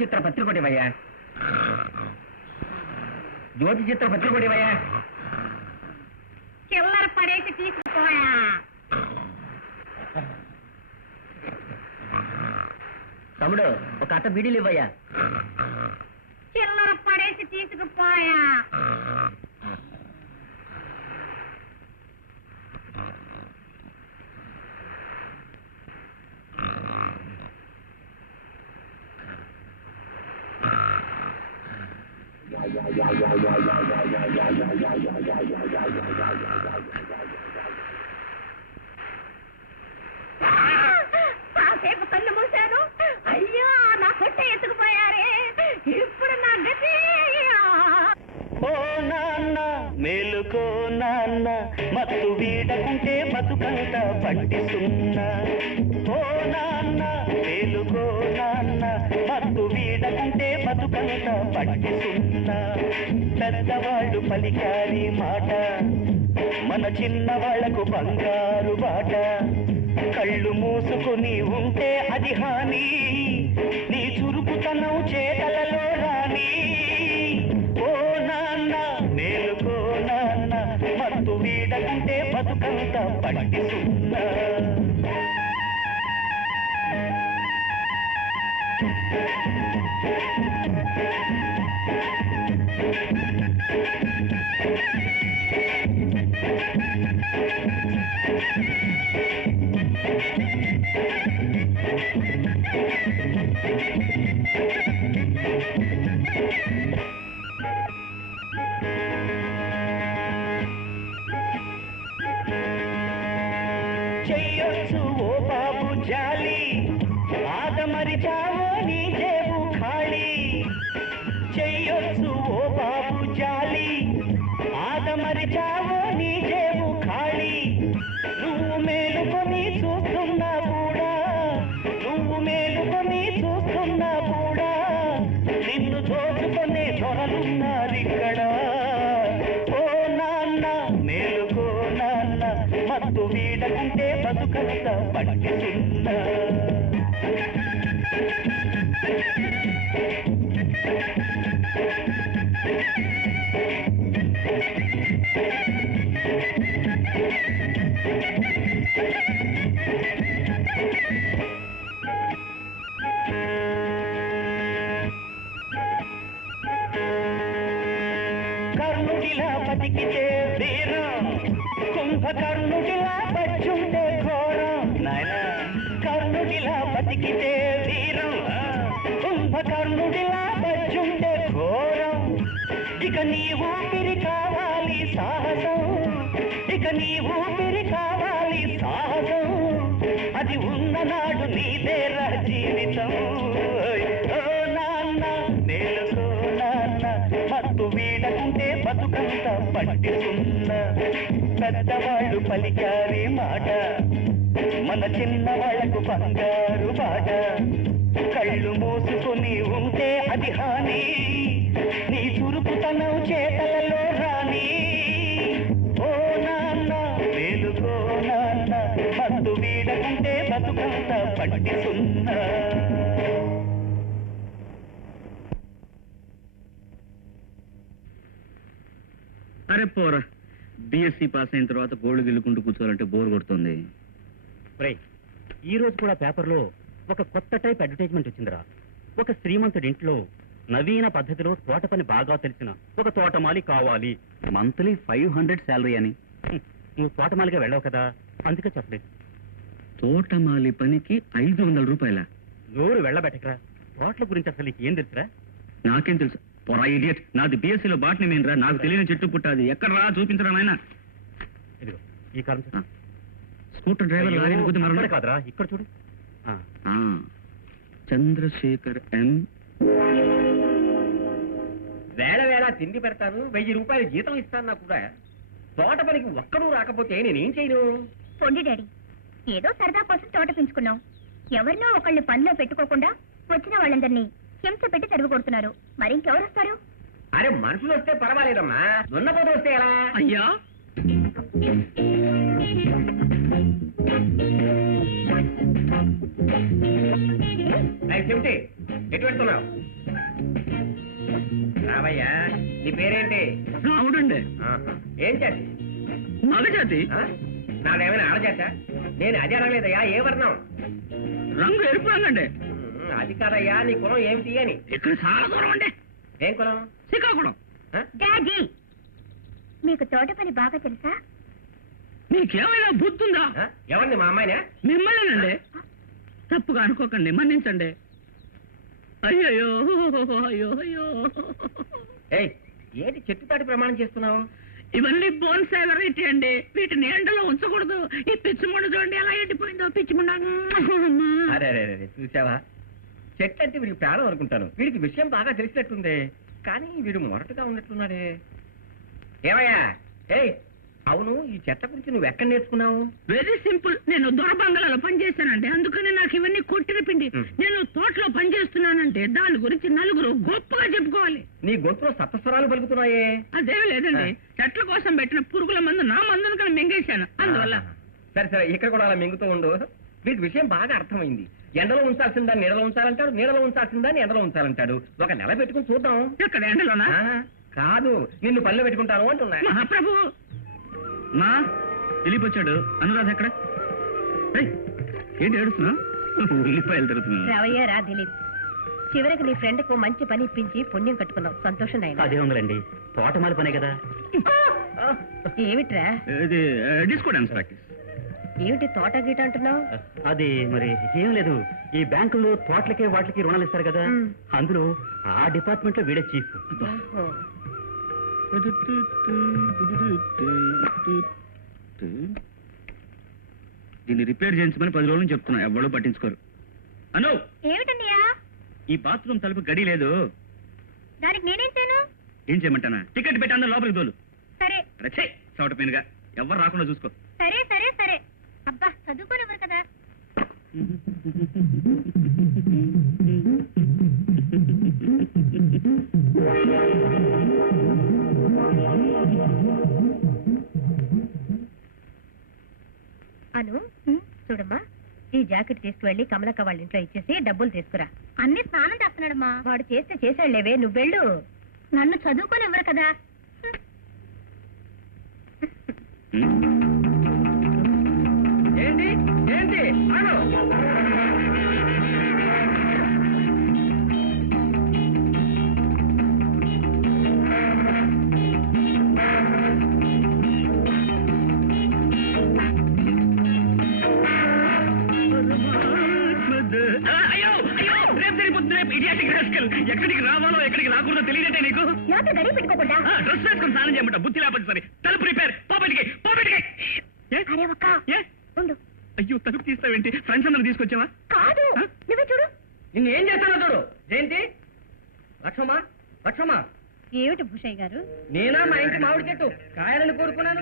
చిత్ర పత్రికొడివయ్యా, జ్యోతి చిత్ర పత్రికొడివయ్యా. చిల్లర పడేసి తీసుకుపోయా. తమ్ముడు ఒక అట్ట బీడీలు ఇవ్వయ్యా. చిల్లర పడేసి తీసుకుపోయా. కాసేపు కళ్ళు మూసాను, అయ్యో నా కొట్ట ఎత్తుకుపోయారే, ఇప్పుడు నా గతి. ఓ నాన్న మేలుకో నాన్న, మత్తు వీడకుంటే బతుకంత పట్టిస్తున్నా. ఓ నాన్న మేలుకో నాన్న, మత్తు వీడకుంటే బతుకంత పట్టిస్తున్నా. పెద్దవాళ్ళు పలికారి మాట, మన చిన్నవాళ్లకు బంగారు బాట. కళ్ళు మూసుకుని ఉంటే అది హాని, నీ చురుకుతనం చేతలలో రాని. ఓ నాన్న మేలుకో నాన్న, మత్తు వీడకుంటే బతుకంత పట్టిస్తున్నా. చెయ్యొచ్చు ఓ బాబు జాలి, ఆదమరిచావో నీ జేబు ఖాళీ. చెయ్యొచ్చు ఓ బాబు జాలి, ఆదమరిచావో నీ జేబు ఖాళీ. నువ్వు మేలుకొని చూస్తున్నా కూడా, నువ్వు మేలుకొని చూస్తున్నా కూడా, నిన్ను దోచుకునే దొరలున్నారిక్కడ. ఓ నాన్న మేలుకో నాన్న, మత్తు వీడకుంటే బతుకంత పట్టిస్తున్నా. కర్ణుడిలా బతికితే వీరం, కుంభకర్ణుడిలా బచ్చుంటే ఘోరం. నాయన కర్ణుడిలా బతికితే వీరం, కుంభకర్ణుడిలా బచ్చుంటే ఘోరం. ఇక నీ ఊపిరి కావాలి సాహసం, ఇక నీ ఊపిరి కావాలి సాహసం. అది ఉన్ననాడు నీదేరా జీవితం. ఓ నాన్న మేలుకో నాన్న, మత్తు వీడకుంటే బతుకంత పట్టిస్తున్నా. పెద్దవాళ్ళు పలికారి మాట, మన చిన్నవాళ్లకు బంగారు బాట కళ్ళు మూసుకొని ఉంటే అది హాని నీ చురుకుతనం చేతలలో రాని ఓ నాన్న వేలుకో నాన్న మందు వీడకుంటే బతుకంత పట్టి సున్నా అరే పోరా బిఎస్సి పాస్ అయిన తర్వాత గోల్డ్ గిల్లుకుంటూ కూర్చోవాలంటే బోర్ కొడుతుంది. ఈ రోజు కూడా పేపర్లో ఒక కొత్త టైప్ అడ్వర్టైజ్మెంట్ వచ్చిందిరా. ఒక శ్రీమంతుడి ఇంట్లో నవీన పద్ధతిలో తోట పని బాగా తెలిసిన ఒక తోటమాలి కావాలి. మంత్లీ 500 శాలరీ అని. నువ్వు తోటమాలిగా వెళ్ళావు కదా, అందుకే చెప్పలేదు. తోటమాలి పనికి 500 రూపాయల? నోరు వెళ్ళబెట్టకరా. తోటల గురించి అసలు ఏం తెలుసురా? నాకేం తెలుసు పొరా ఇడియట్. నాది బిఎస్సీలో బాటనీ మెయిన్ రా. నాకు తెలియని చెట్టు పుట్టాది. ఎక్కడ రా చూపించరా నాయన. ఇదిగో ఈ కాలం స్కూటర్ డ్రైవర్ లారీని గుద్ది మరణ కాదురా, ఇక్కడ చూడు. చంద్రశేఖర్ ఎం. వేళ వేళ తిండి పెడతాను, 1000 రూపాయలు జీతం ఇస్తాను కూడా తోట పనికి ఒక్కడూ రాకపోతే నేనేం చేయను? పొండి డాడీ, ఏదో సరదా కోసం తోట పెంచుకున్నాం. ఎవరినో ఒకళ్ళని పనిలో పెట్టుకోకుండా వచ్చిన వాళ్ళందరినీ హింస పెట్టి తరుగు కొడుతున్నారు. మరి ఇంకెవరు వస్తారు? అరే మనుషులు వస్తే పర్వాలేదమ్మా, దున్నపోతూ వస్తే ఎలా? అయ్యా చెవిటి ఎటు పెడుతున్నావు? రావయ్యా, నీ పేరేంటి? రావుడండి. ఏం చేతి? మగజాతి. నాదేమైనా ఆడజాత? నేను అదే అనలేదయ్యా. ఏ వర్ణం? రంగు ఎరుపు రంగండి. అది కాదయ్యా, నీ కులం ఏమిటి అని. ఇక్కడ చాలా దూరం అండి. ఏం కులం? శ్రీకాకుళం. డాడీ, మీకు తోట పని బాగా తెలుసా? నీకేమైనా బుద్ధుందా? ఎవరిని? మా అమ్మాయినా? మిమ్మల్నేనండి. తప్పుగా అనుకోకండి, మన్నించండి. అయ్యో అయ్యో అయ్యో. ఏయ్, ఏంటి చెట్టు తాటి ప్రమాణం చేస్తున్నావు? ఇవన్నీ బోన్సాయి వెరైటీ అండి. వీటిని ఎండలో ఉంచకూడదు. ఈ పిచ్చిముండ చూడండి ఎలా ఎండిపోయిందో. పిచ్చిముండ. అరే అరే అరే, చూసావా? చెట్టు అంటే వీడికి ప్రాణం అనుకుంటాను. వీడికి విషయం బాగా తెలిసినట్టుంది, కానీ వీడు మొరటుగా ఉన్నట్లున్నాడే. ఏమయ్యా? ఏయ్, అవును, ఈ చెట్ల గురించి నువ్వు ఎక్కడ నేర్చుకున్నావు? Very simple. నేను దొరబంగళలో పనిచేస్తానండి, అందుకని నాకు ఇవన్నీ కొట్టిన పిండి. నేను తోటలో పనిచేస్తున్నానంటే దాని గురించి నలుగురు గొప్పగా చెప్పుకోవాలి. నీ గొంతులో సప్తస్వరాలు పలుకుతున్నాయే. అదేమి లేదండి, చెట్ల కోసం పెట్టిన పురుగుల మందు నా మందును కానీ మింగేశాను, అందువల్ల. సరే సరే, ఇక్కడ కూడా అలా మింగుతూ ఉండు. వీటి విషయం బాగా అర్థమైంది. ఎండలో ఉంచాల్సిన దాన్ని నీడలో ఉంచాలంటాడు, నీడలో ఉంచాల్సిన దాన్ని ఎండలో ఉంచాలంటాడు. ఒక నెల పెట్టుకుని చూద్దాం. ఎక్కడ ఎండలోనా? కాదు, నిన్ను పల్లె పెట్టుకుంటాను అంటున్నా. మహాప్రభు, మా దిలీప్ వచ్చాడు. అనురాధ ఎక్కడ? ఏంటి ఏడుస్తున్నా? ఉల్లిపాయలు తిరుగుతున్నా. రావయ్యా రా దిలీప్. చివరికి నీ ఫ్రెండ్ కు మంచి పని ఇప్పించి పుణ్యం కట్టుకున్నావు. సంతోషం నాయనా. అదే ఉందండి, తోటమాలి పనే కదా. ఏమిట్రా? ఇది డిస్కో డాన్స్ ప్రాక్టీస్. ఏమిటి తోట గీట అంటున్నావు? అది మరి ఏం లేదు, ఈ బ్యాంకుల్లో తోటలకే వాటికి రుణాలు ఇస్తారు కదా, అందులో ఆ డిపార్ట్మెంట్ లో వీడే చీఫ్. దీన్ని రిపేర్ చేయించమని 10 రోజులు చెప్తున్నా, ఎవరు పట్టించుకోరు. అను, ఏమిటన్నయ్యా? ఈ బాత్రూమ్ తలుపు గడి లేదు. దానికి నేనేం చేయను? ఏం చేయమంటానా? టికెట్ పెట్టి అందరూ లోపలికి తోలు. సరే. రచ్చే చోట పైనగా ఎవరు రాకుండా చూసుకో. సరే సరే సరే. అబ్బా, చదువుకోనివ్వరు కదా. అను, చూడమ్మా, ఈ జాకెట్ తీసుకువెళ్ళి కమలక్క వాళ్ళ ఇంట్లో ఇచ్చేసి డబ్బులు తీసుకురా. అన్ని స్నానం చేస్తున్నాడమ్మా. వాడు చేస్తే చేశాడులేవే, నువ్వు వెళ్ళు. నన్ను చదువుకోనివ్వరు కదా. ఏంటి ఏంటి? ఎక్కడికి రావాలో ఎక్కడికి రాకూడదో తెలియదంటే నీకు? నాతో గడి పెట్టుకోకుండా డ్రెస్ వేసుకుని స్నానం చేయమంట. బుద్ధి లేకపోతే సరే. తలుపు రిపేర్. పోబెట్టికి పోబెట్టికి. అరే ఒక్క ఉండు. అయ్యో, తలుపు తీస్తావేంటి? ఫ్రెండ్స్ అందరూ తీసుకొచ్చావా? కాదు, నువ్వే చూడు. నిన్ను ఏం చేస్తానో చూడు. ఏంటి? లక్ష్మమ్మా, లక్ష్మమ్మా, ఏమిటి భూషయ్య గారు? నేనా మా ఇంటి మామిడి చెట్టు కాయాలని కోరుకున్నాను.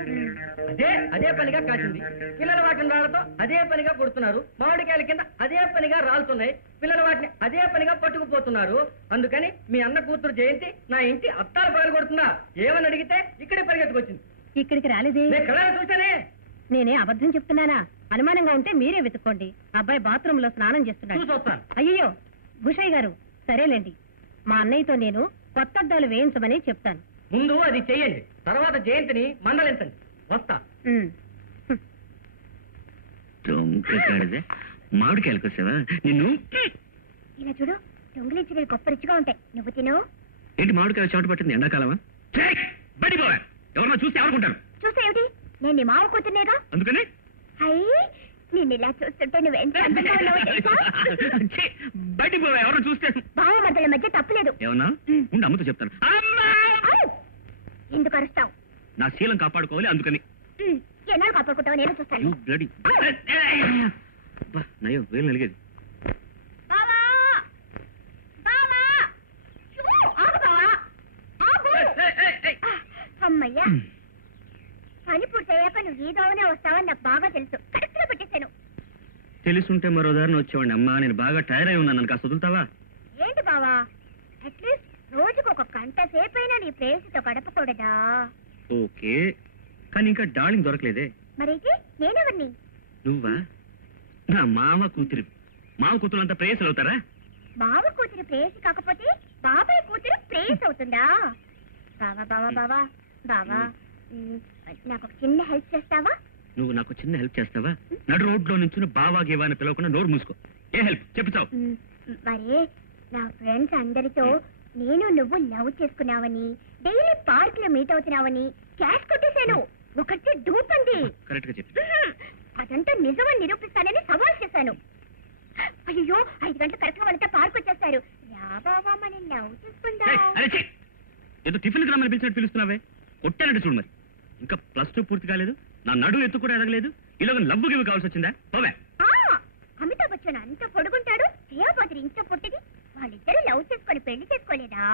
అదే పనిగా కాసింది. పిల్లల వాటిని రాళ్లతో అదే పనిగా కొడుతున్నారు. మామిడికాయల కింద అదే పనిగా రాలుతున్నాయి. పిల్లల వాటిని అదే పనిగా పట్టుకుపోతున్నారు. అందుకని మీ అన్న కూతురు జయంతి నా ఇంటి అత్తాలు పగలు కొడుతుందా ఏమని అడిగితే ఇక్కడే పరిగెత్తుకొచ్చింది. ఇక్కడికి రాలేదే? నేను కళ్ళ చూసానే. నేనే అబద్ధం చెప్తున్నానా? అనుమానంగా ఉంటే మీరే వెతుక్కోండి. అబ్బాయి బాత్రూమ్ లో స్నానం చేస్తున్నాడు. చూసొస్తాను. అయ్యో భూషయ్య గారు, సరేలేండి. మా అన్నయ్యతో నేను కొత్త అద్దాలు వేయించమని చెప్తాను. ముందు అది చెయ్యండి, తర్వాత జయంతిని మందలించండి. వస్తా. మామిడికాయలకు వచ్చావా నిన్ను? ఇలా చూడు, దొంగలించి గొప్ప రుచిగా ఉంటాయి. నువ్వు తిను. ఏంటి మామిడికాయ చోటు పట్టింది? ఎండాకాలమా? ఎవరన్నా చూస్తే ఎవరుకుంటారు? చూస్తే ఏమిటి, నేను నీ మావ కూతుర్నేగా. అందుకని అయ్యి, నేను ఇలా చూస్తుంటే నువ్వెంత అందంగా ఉన్నావో తెలుసా? బయటికి పోవా, ఎవరన్నా చూస్తే. బావ మధ్యల మధ్య తప్పులేదు. ఏమన్నా ఉండి అమ్మతో చెప్తాను. ఎందుకు అరుస్తావు? నా శీలం కాపాడుకోవాలి, అందుకని. ఎన్నాళ్ళు కాపాడుకుంటావు, నేను చూస్తాను. నయ్యో వేలు నలిగేది. అమ్మయ్యా, పని పూర్తయ్యాక నువ్వు ఈ దోవనే వస్తావని నాకు బాగా తెలుసు. కరెక్ట్ గా పెట్టేశాను. తెలుసుంటే మరో దారిని వచ్చేవాడిని. అమ్మా, నేను బాగా టైర్ అయి ఉన్నాను, కాస్త వదులుతావా? ఏంటి బావా, అట్లీస్ట్ రోజుకు ఒక గంట సేపైనా నీ ప్రేయసితో గడపకూడదా? ఓకే, కానీ ఇంకా డార్లింగ్ దొరకలేదే. మరైతే నేనెవరిని? నువ్వా? నా మామ కూతురు. మామ కూతురు అంతా ప్రేయసులు అవుతారా? బావ కూతురు ప్రేయసి కాకపోతే బాబాయ్ కూతురు ప్రేయసి అవుతుందా? బావా బావా బావా బావా, నాకు ఒక చిన్న హెల్ప్ చేస్తావా? నువ్వు నాకు చిన్న హెల్ప్ చేస్తావా? నడు రోడ్లో నుంచి బావా గేవా అని పిలవకుండా నోరు మూసుకో. ఏ హెల్ప్ చెప్తావు? మరే, నా ఫ్రెండ్స్ అందరితో నేను నువ్వు లవ్ చేసుకున్నావని, డైలీ పార్క్ లో మీట్ అవుతున్నావని క్యాష్ కొట్టేశాను. ఒకటి డూపంది. కరెక్ట్ గా చెప్పి అదంతా నిజమని నిరూపిస్తానని సవాల్ చేశాను. అయ్యో, 5 గంటలు కరెక్ట్ గా వాళ్ళతో పార్క్ వచ్చేస్తారు. బాబా మనం లవ్ చేసుకుందా? ఏదో టిఫిన్ రమ్మని పిలిచినట్టు పిలుస్తున్నావే. కొట్టానంటే చూడు. మరి ఇంకా +2 పూర్తి కాలేదు, నా నడు ఎత్తు కూడా ఎదగలేదు, ఇలాగ లవ్వు గివ్వు కావాల్సి వచ్చిందా? పోవే. అమితాబ్ బచ్చన్ అంత పొడుగుంటాడు, జయాబాద్రి ఇంత పొట్టిది. వాళ్ళిద్దరూ లవ్ చేసుకొని పెళ్లి చేసుకోలేదా?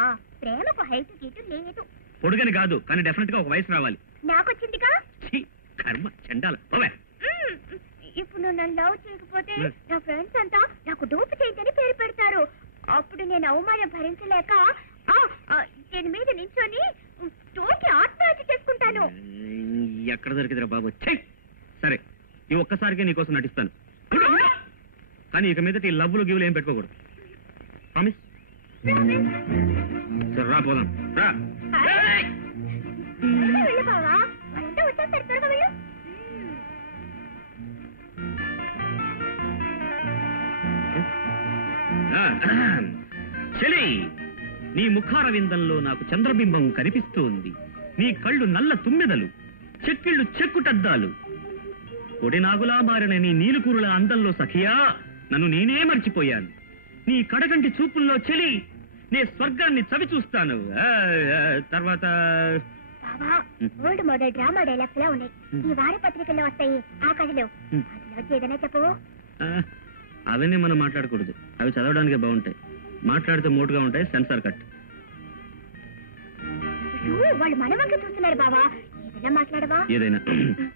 ప్రేమకు హైట్ గీటు లేదు. పొడుగని కాదు, కానీ డెఫినెట్ గా ఒక వయసు రావాలి. నాకొచ్చిందిగా. కర్మ చండాల. పోవే. ఇప్పుడు నువ్వు నన్ను లవ్ చేయకపోతే నా ఫ్రెండ్స్ అంతా నాకు డూపు చేయని పేరు పెడతారు. అప్పుడు నేను అవమానం భరించలేక దీని మీద నించొని తోటి ఆత్మహత్య చేసుకుంటాను. ఎక్కడ దొరికిదిరా బాబు? సరే, ఈ ఒక్కసారికే నీకోసం నటిస్తాను, కానీ ఇక మీదటి లవ్వులు గివ్వులు ఏం పెట్టుకోకూడదు. ప్రామిస్? సరే రా, పోదాం రా. వెళ్ళు బావా, వాళ్ళంతా వచ్చేస్తారు, త్వరగా వెళ్ళు. చెలి, నీ ముఖార విందంలో నాకు చంద్రబింబం కనిపిస్తూ ఉంది. నీ కళ్ళు నల్ల తుమ్మెదలు, చెక్కిళ్ళు చెక్కుటద్దాలు. కొడినాగులా మారిన నీ నీలుకూరుల అందంలో సఖియా నన్ను నేనే మర్చిపోయాను. నీ కడగంటి చూపుల్లో చెలి నే స్వర్గాన్ని చవి చూస్తాను. తర్వాత ఓల్డ్ మోడల్ డ్రామా డైలాగ్స్ లా ఉన్నాయి. ఈ వారపత్రికల్లో వస్తాయి ఆ కథలు. అందులో ఏదైనా చెప్పు. అవన్నీ మనం మాట్లాడకూడదు, అవి చదవడానికి బాగుంటాయి, మాట్లాడితే మోటుగా ఉంటాయి. Censor cut. వాళ్ళు మన వంక చూస్తున్నారు బావా, ఏదైనా మాట్లాడవా? ఏదైనా.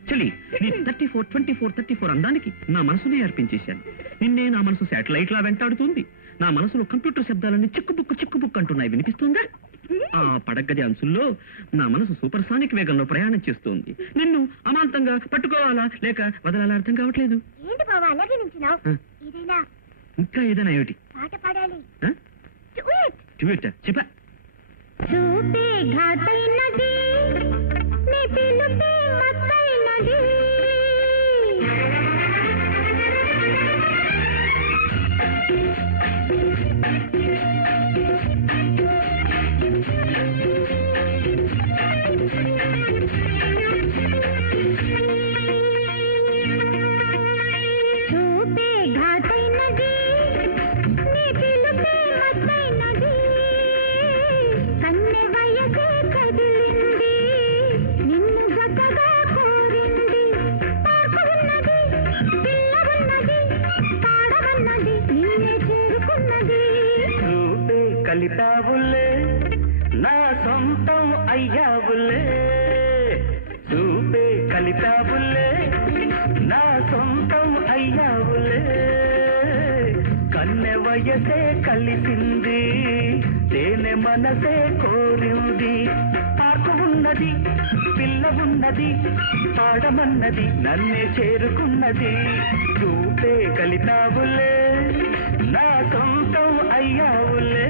చెల్లి, నీ 34 అందానికి నా మనసునే అర్పించేశాను. నిన్నే నా మనసు శాటిలైట్ లా వెంటాడుతుంది. నా మనసులో కంప్యూటర్ శబ్దాలన్నీ చిక్కుబుక్కు అంటున్నాయి, వినిపిస్తుందా? ఆ పడగది అంచుల్లో నా మనసు సూపర్సానిక్ వేగంలో ప్రయాణం చేస్తుంది. నిన్ను అమాంతంగా పట్టుకోవాలా లేక వదలాలా అర్థం కావట్లేదు. ఏంటి బావా అలాగే నించున్నావు? ఏదైనా ఇంకా ఏదైనా ఏమిటి? పాట పాడాలి. చెప్పా. చూపే ఘాటైనది, నీ పిలుపే మత్తైనది. చూపే ఘాటైనది, నీ పిలుపే మత్తైనది. కన్నె వయసే కదిలింది, నిన్ను గతగా కోరింది. పార్కు ఉన్నది, పిల్ల ఉన్నది, పాడవన్నది, నిన్నే చేరుకున్నది. కలిపావులే నా సొంత వయసే కలిసింది తేనె మనసే కోరింది పార్కు ఉన్నది పిల్ల ఉన్నది పాడమన్నది నన్నే చేరుకున్నది చూపే కలితావులే నా సొంతం అయ్యావులే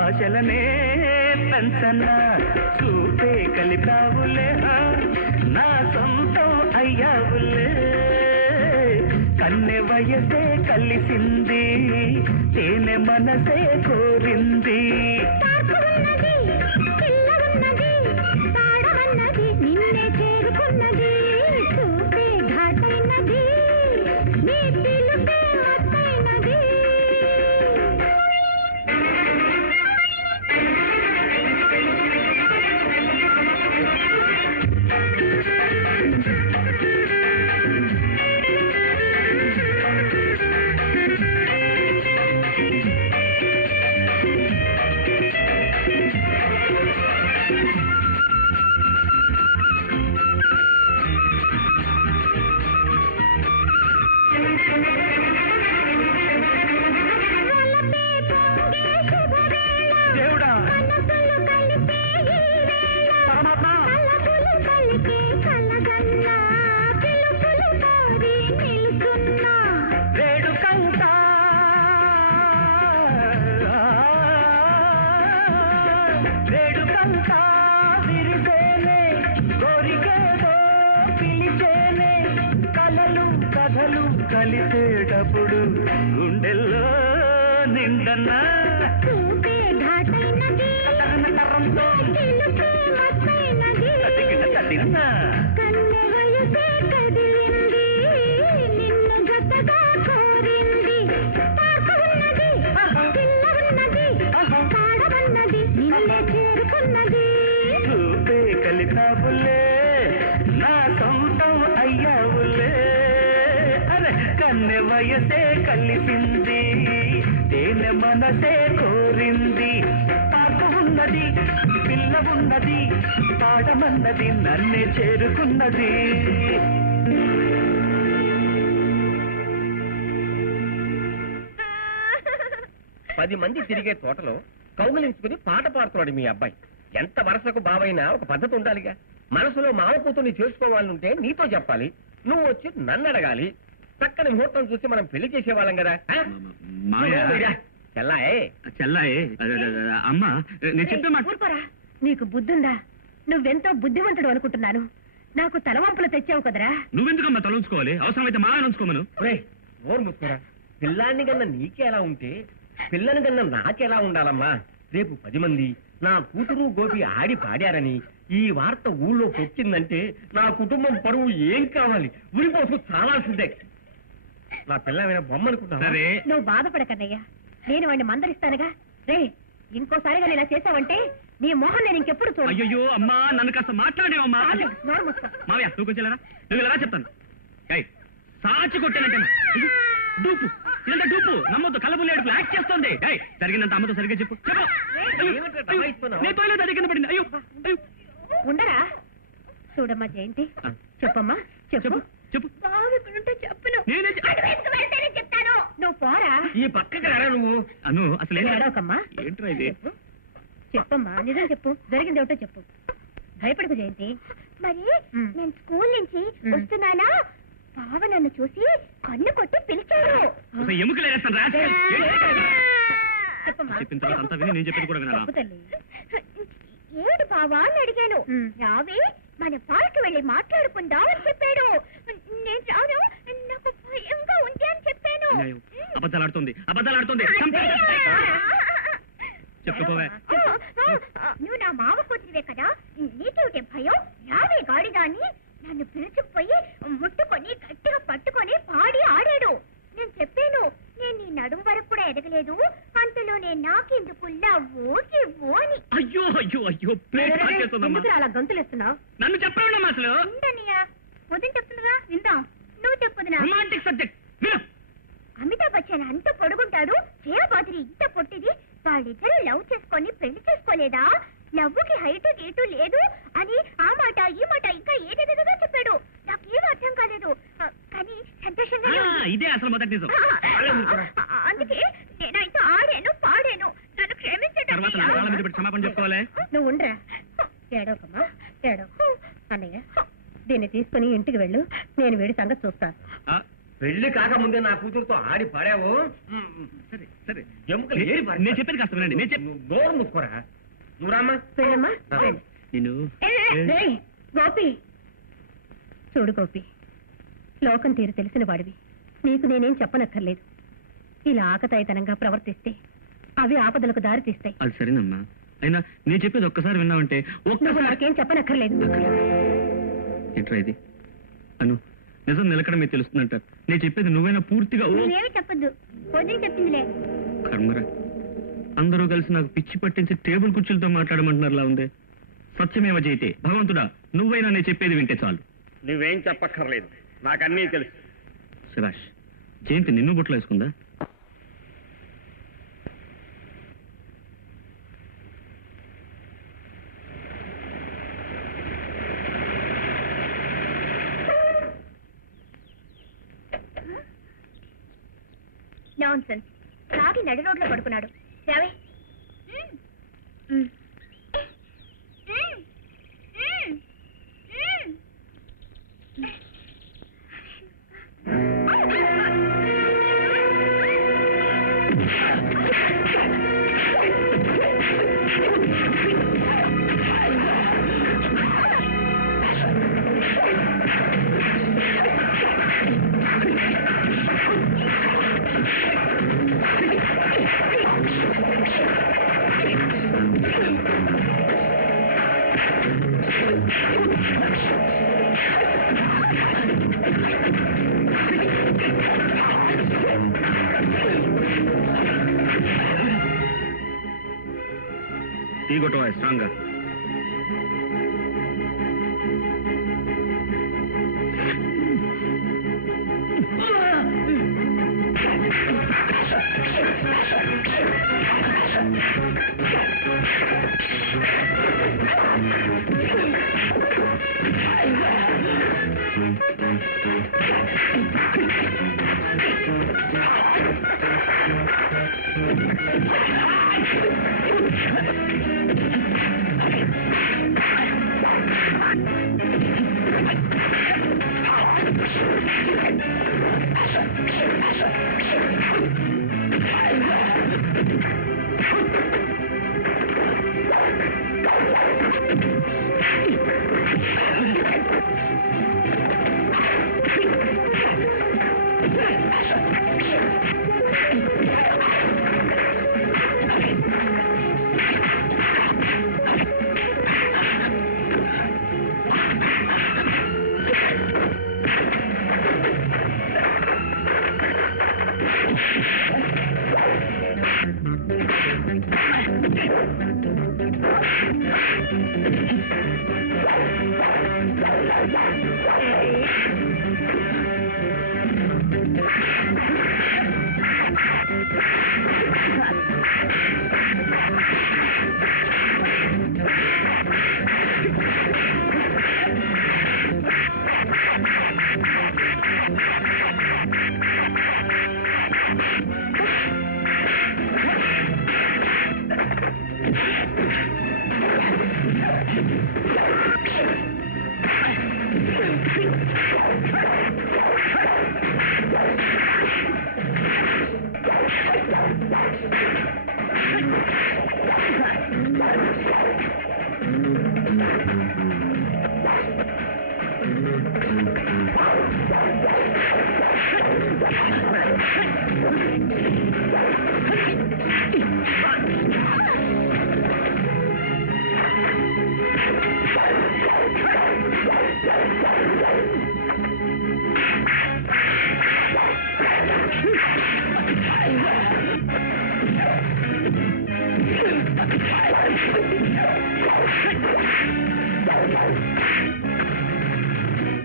ఆశలనే పెంచన్నా చూపే కలిపావులే నా సొంతం అయ్యావులే కన్నె వయసే కలిసింది తేనె మనసే కోరింది నిన్నే చేరుకున్నది చూపే ఘాటైనది నీ పిలుపే మత్తైనది కలిసేటప్పుడు గుండెల్లో నిండన్నా చూపే ఘాటైనది కన్నె వయసే కదిలింది నిన్ను జతగా కోరింది పార్కు ఉన్నది పిల్ల ఉన్నది పాడవన్నది నిన్నే చేరుకున్నది చూపే కలితావులే నా సొంతం అయ్యావులే కన్నె వయసే కలిసింది తేనె మనసే కోరింది పార్కు ఉన్నది పిల్ల ఉన్నది పాడమన్నది నన్నే చేరుకున్నది 10 మంది తిరిగే తోటలో కౌగిలించుకుని పాట పాడుతున్నాడు మీ అబ్బాయి. ఎంత వరసకు బావైనా ఒక పద్ధతి ఉండాలిగా. మనసులో మామ కూతుర్ని చేసుకోవాలంటే నీతో చెప్పాలి, నువ్వు వచ్చి నన్ను అడగాలి. చక్కని ముహూర్తం చూసి మనం పెళ్లి చేసేవాళ్ళం కదా. అమ్మా నేను చెప్పే నీకు బుద్ధుందా? నువ్వెంతో బుద్ధివంతుడు అనుకుంటున్నాను. నాకు తలవంపులు తెచ్చావు కదరా. నువ్వెందుకమ్మా తలంచుకోవాలి? అవసరమైతే మా ఉంచుకోమను. నోరు మూసుకోరా. పిల్లాన్ని కన్నా నీకే ఎలా ఉంటే పిల్లని కన్నా నాకెలా ఉండాలమ్మా? రేపు 10 మంది నా కూతురు గోపి ఆడి పాడారని ఈ వార్త ఊళ్ళో పొచ్చిందంటే నా కుటుంబం పరువు ఏం కావాలి? ఉరిపోసు చాలాల్సిందే. నా పిల్లమైన బొమ్మ అనుకుంటా. నువ్వు బాధపడకన్నయ్యా, నేను వాడిని మందలిస్తానుగా. రే, ఇంకోసారిగా ఇలా చేసావంటే నీ మొహం నేను ఇంకెప్పుడు చూడు. అయ్యో అమ్మా, నన్ను కాస్త మాట్లాడేవమ్మా. మావయ్య నువ్వు కొంచెం నువ్వు ఇలా చెప్తాను. సాచి కొట్టానంటే డూపు, ఇదంతా డూపు. నమ్మొద్దు, కళ్ళబుల్లి ఏడుపు యాక్ట్ చేస్తోంది. జరిగినంత అమ్మతో సరిగ్గా చెప్పు. కింద పడింది. అయ్యో ఉండరా. చూడమ్మా జయంతి, చెప్పమ్మా చెప్పు చెప్పు. చెప్తాను, నువ్వు పోరా. ఈ పక్కకి రారా నువ్వు. అను అసలు ఏడవకమ్మా. ఏంట్రా ఇది? చెప్పమ్మా, నిజం చెప్పు, జరిగింది ఏమిటో చెప్పు. భయపడకు జయంతి. మరి నేను స్కూల్ నుంచి వస్తున్నానా బావ నన్ను చూసి కన్ను కొట్టి పిలిచాడు. ఎముకలు వేస్తాను రా. చెప్పమ్మా. చెప్పిన తర్వాత అంతా విని నేను చెప్పేది కూడా వినాలా? చెప్పు తల్లి. ఏడు బావా అని అడిగాను. రావే మన పార్క్ వెళ్ళి మాట్లాడుకుందాం అని చెప్పాడు. నేను రాను, నాకు భయంగా ఉంది అని చెప్పాను. అబద్ధాలు ఆడుతుంది, అబద్ధాలు ఆడుతుంది. చెప్పుకోవే. నువ్వు నా మామ కూతురివే కదా, నీకేమిటే భయం? రావే గాడిదాన్ని నన్ను పిలుచుకుపోయి ముట్టుకొని గట్టిగా పట్టుకొని పాడి ఆడాడు. నేను చెప్పాను, నేను నీ నడుము వరకు కూడా ఎదగలేదు, అంతలోనే నాకెందుకు లవ్వు అని. అయ్యో అయ్యో అయ్యో, అలా గంతులేస్తున్నావు? నన్ను చెప్పండి అసలు. ఉండనియా, వదిలి చెప్తుందిగా విందాం. నువ్వు చెప్పుదినా. Romantic subject. అమితాబ్ బచ్చన్ అంత పొడుగుంటాడు, జయా బాద్రి ఇంత పొట్టిది, వాళ్ళిద్దరూ లవ్ చేసుకొని పెళ్లి చేసుకోలేదా? లవ్వుకి హైటు గీటు లేదు అని ఆ మాట ఈ మాట ఇంకా ఏదేదో చెప్పాడు. నాకేం అర్థం కాలేదు, కానీ సంతోషంగా ఇదే అసలు మొదటి నిజం. అందుకే నేను ఆయనతో ఆడాను పాడాను. నన్ను క్షమించండి. క్షమాపణ చెప్పుకోవాలి. నువ్వు ఉండరా, ఏడవకమ్మా ఏడవ. అన్నయ్య దీన్ని తీసుకుని ఇంటికి వెళ్ళు, నేను వీడి సంగతి చూస్తాను. పెళ్లి కాకముందే నా కూతురుతో ఆడి పాడావు. సరే సరే, ఎముకలు ఏరి పాడావు. నేను చెప్పేది కాస్త వినండి. నేను నోరు ముక్కోరా. నువ్వు రామ్మా. వెళ్ళమ్మా. నేను గోపి చూడు గోపి, లోకం తీరు తెలిసిన వాడివి, నీకు నేనేం చెప్పనక్కర్లేదు. ఇలా ఆకతాయితనంగా ప్రవర్తిస్తే అవి ఆపదలకు దారి తీస్తాయి. అది సరేనమ్మా, అయినా నేను చెప్పేది ఒక్కసారి విన్నావంటే నువ్వు నాకేం చెప్పనక్కర్లేదు. ఏంట్రా ఇది? అను నిజం నిలకడమే తెలుస్తుందంట. నేను చెప్పేది నువ్వైనా పూర్తిగా ఏమి చెప్పద్దు, వదిలి చెప్పిందిలే. కర్మరా, అందరూ కలిసి నాకు పిచ్చి పట్టించి టేబుల్ కుర్చీలతో మాట్లాడమంటున్నారులా ఉంది. సత్యమేవ జయితే. భగవంతుడా, నువ్వైనా నేను చెప్పేది వింటే చాలు. నువ్వేం చెప్పక్కర్లేదు, నాకన్నీ తెలుసు. శభాష్. జయంతి నిన్ను బుట్టలో వేసుకుందా? నాన్సెన్స్. తాగి నడి రోడ్లో పడుకున్నాడు. రావే. టీ కొట్టవా స్ట్రాంగ్ గా.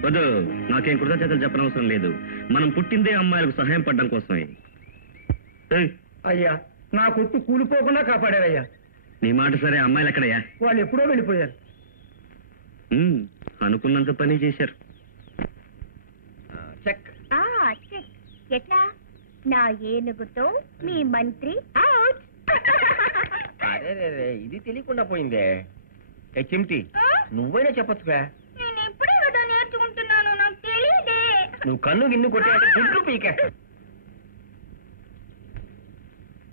వద్దు, నాకేం కృతజ్ఞతలు చెప్పనవసరం లేదు. మనం పుట్టిందే అమ్మాయిలకు సహాయం పడడం కోసమే. అయ్యా, నా కొట్టు కూలిపోకుండా కాపాడారయ్యా. నీ మాట సరే, అమ్మాయిలు ఎక్కడయ్యా? వాళ్ళు ఎప్పుడో వెళ్ళిపోయారు. అనుకున్నంత పని చేశారు. చెక్. చెక్. ఎట్లా? నా ఏనుగుతో మీ మంత్రి అవుట్. అరే, ఇది తెలియకుండా పోయిందే. చిమ్టి, నువ్వైనా చెప్పచ్చుగా. నేను ఎప్పుడే కదా నేర్చుకుంటున్నాను, నాకు తెలియదే. నువ్వు కన్ను గిన్ను కొట్టే గుడ్లు పీకేస్తా.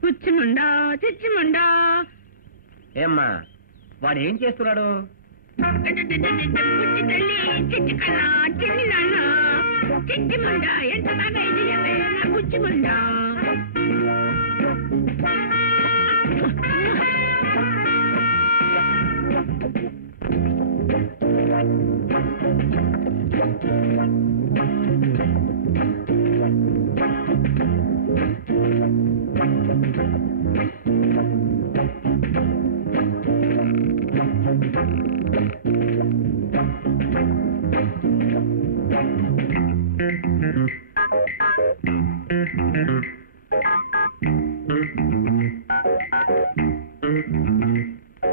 పుచ్చిముండా చిచ్చిముండా. ఏమ్మా, వాడు ఏం చేస్తున్నాడు? పుచ్చి తల్లి, చిచ్చి కన్నా, చిన్ని నాన్న, చిచ్చిముండా. ఎంత బాగా ఇది చెప్పే నా పుచ్చిముండా.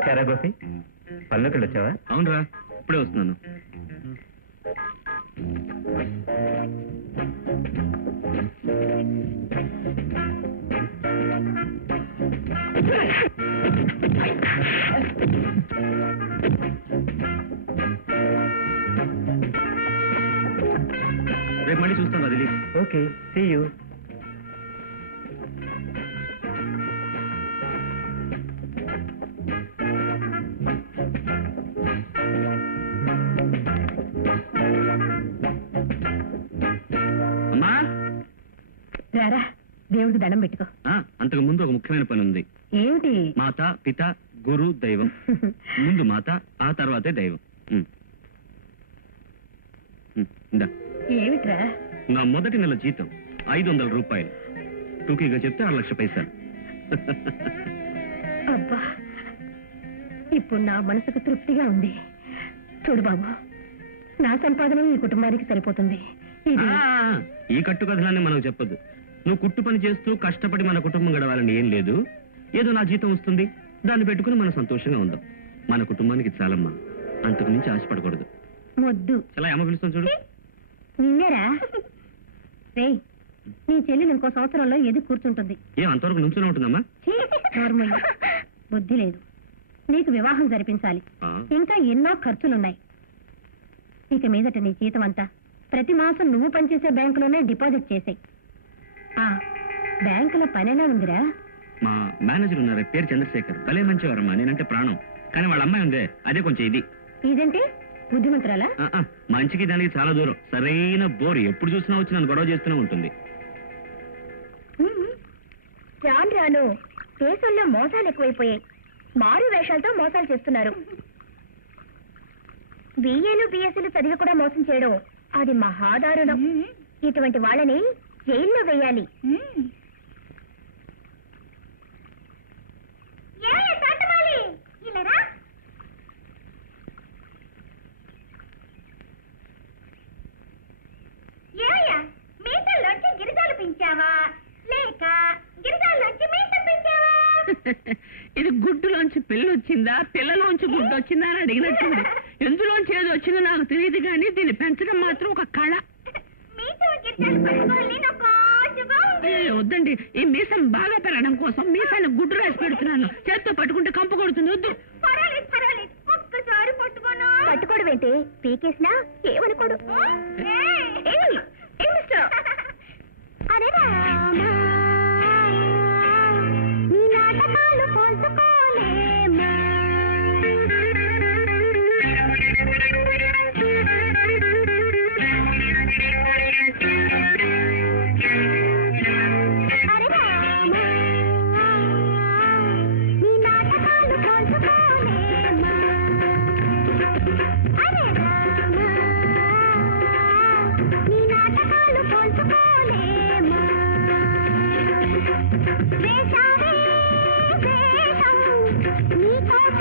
సరే గోపి, పళ్ళకి వచ్చావా? అవునరా, ఇప్పుడే వస్తున్నాను. రేపు మళ్ళీ చూస్తాను వదిలి. Okay, see you. అమ్మా, రారా, దేవుడికి దండం పెట్టుకో. అంతకు ముందు ఒక ముఖ్యమైన పని ఉంది. ఏమిటి? మాత, పిత, గురు, దైవం. ముందు మాత, ఆ తర్వాతే దైవం. ఇందా, ఏమిట్రా? నా మొదటి నెల జీతం 500 రూపాయలు. టూకీగా చెప్తే 6 లక్షల పైసలు. అబ్బా, ఇప్పుడు నా మనసుకు తృప్తిగా ఉంది. చూడు బాబు, నా సంపాదన ఈ కుటుంబానికి సరిపోతుంది. ఇది ఈ కట్టు కథలన్నీ మనకు చెప్పొద్దు. నువ్వు కుట్టు పని చేస్తూ కష్టపడి మన కుటుంబం గడవాలని ఏం లేదు. ఏదో నా జీతం వస్తుంది, దాన్ని పెట్టుకుని మనం సంతోషంగా ఉందాం. మన కుటుంబానికి చాలమ్మా, అంతకు మించి ఆశపడకూడదు. మొద్దు. చాలా ఏమ పిలుస్తాను చూడు. నిన్నేరా? రేయ్, నీ చెల్లెలు ఇంకో సంవత్సరంలో ఎది కూర్చుంటుంది. ఏం అంతవరకు నుంచునే ఉంటుందమ్మా? నార్మల్. బుద్ధి లేదు. నీకు వివాహం జరిపించాలి, ఇంకా ఎన్నో ఖర్చులున్నాయి. ఇక మీదట నీ జీతం అంతా ప్రతి మాసం నువ్వు పనిచేసే బ్యాంకులోనే డిపాజిట్ చేసాయి. బ్యాంకులో పనైనా ఉందిరా? మా మేనేజర్ ఉన్నారు, పేరు చంద్రశేఖర్. భలే మంచివారమ్మా, నేనంటే ప్రాణం. కానీ వాళ్ళ అమ్మాయి ఉందే, అదే కొంచెం ఇది. ఇదంటే బుద్ధిమంతురాలా? మంచికి దానికి చాలా దూరం. సరైన బోరు. ఎప్పుడు చూసినా వచ్చి నన్ను గొడవ చేస్తూనే ఉంటుంది. రాను రాను దేశంలో మోసాలు ఎక్కువైపోయాయి. మారు వేషాలతో మోసాలు చేస్తున్నారు. బిఏలు బిఎస్సీలు చదివి కూడా మోసం చేయడం అది మహాదారుణం. ఇటువంటి వాళ్ళని జైల్లో వేయాలి. గిరిజాలు పెంచావా లేక గిరిజాల్లోంచి మీసం పెంచావా? ఇది గుడ్డులోంచి పిల్ల వచ్చిందా, పిల్లలోంచి గుడ్డు వచ్చిందా అని అడిగినట్టుంది. ఎందులోంచి ఏది వచ్చిందో నాకు తెలియదు, కానీ దీన్ని పెంచడం మాత్రం ఒక కళ. వద్దండి, ఈ మీసం బాగా పెరగడం కోసం మీసాన్ని గుడ్డు రాసి పెడుతున్నాను. చేత్తో పట్టుకుంటే కంపు కొడుతుంది. వద్దు. ఒక్కసారి పట్టుకోడు ఏంటి? పీకేసినా ఏమనుకోడు. అరే రామా, నీ నాటకాలు పోల్చుకోలేమా. అరే రామా, నీ నాటకాలు పోల్చుకోలేమా. అరే రామా, నీ నాటకాలు పోల్చుకోలేమా. వేషాలే వేషం నీకోసం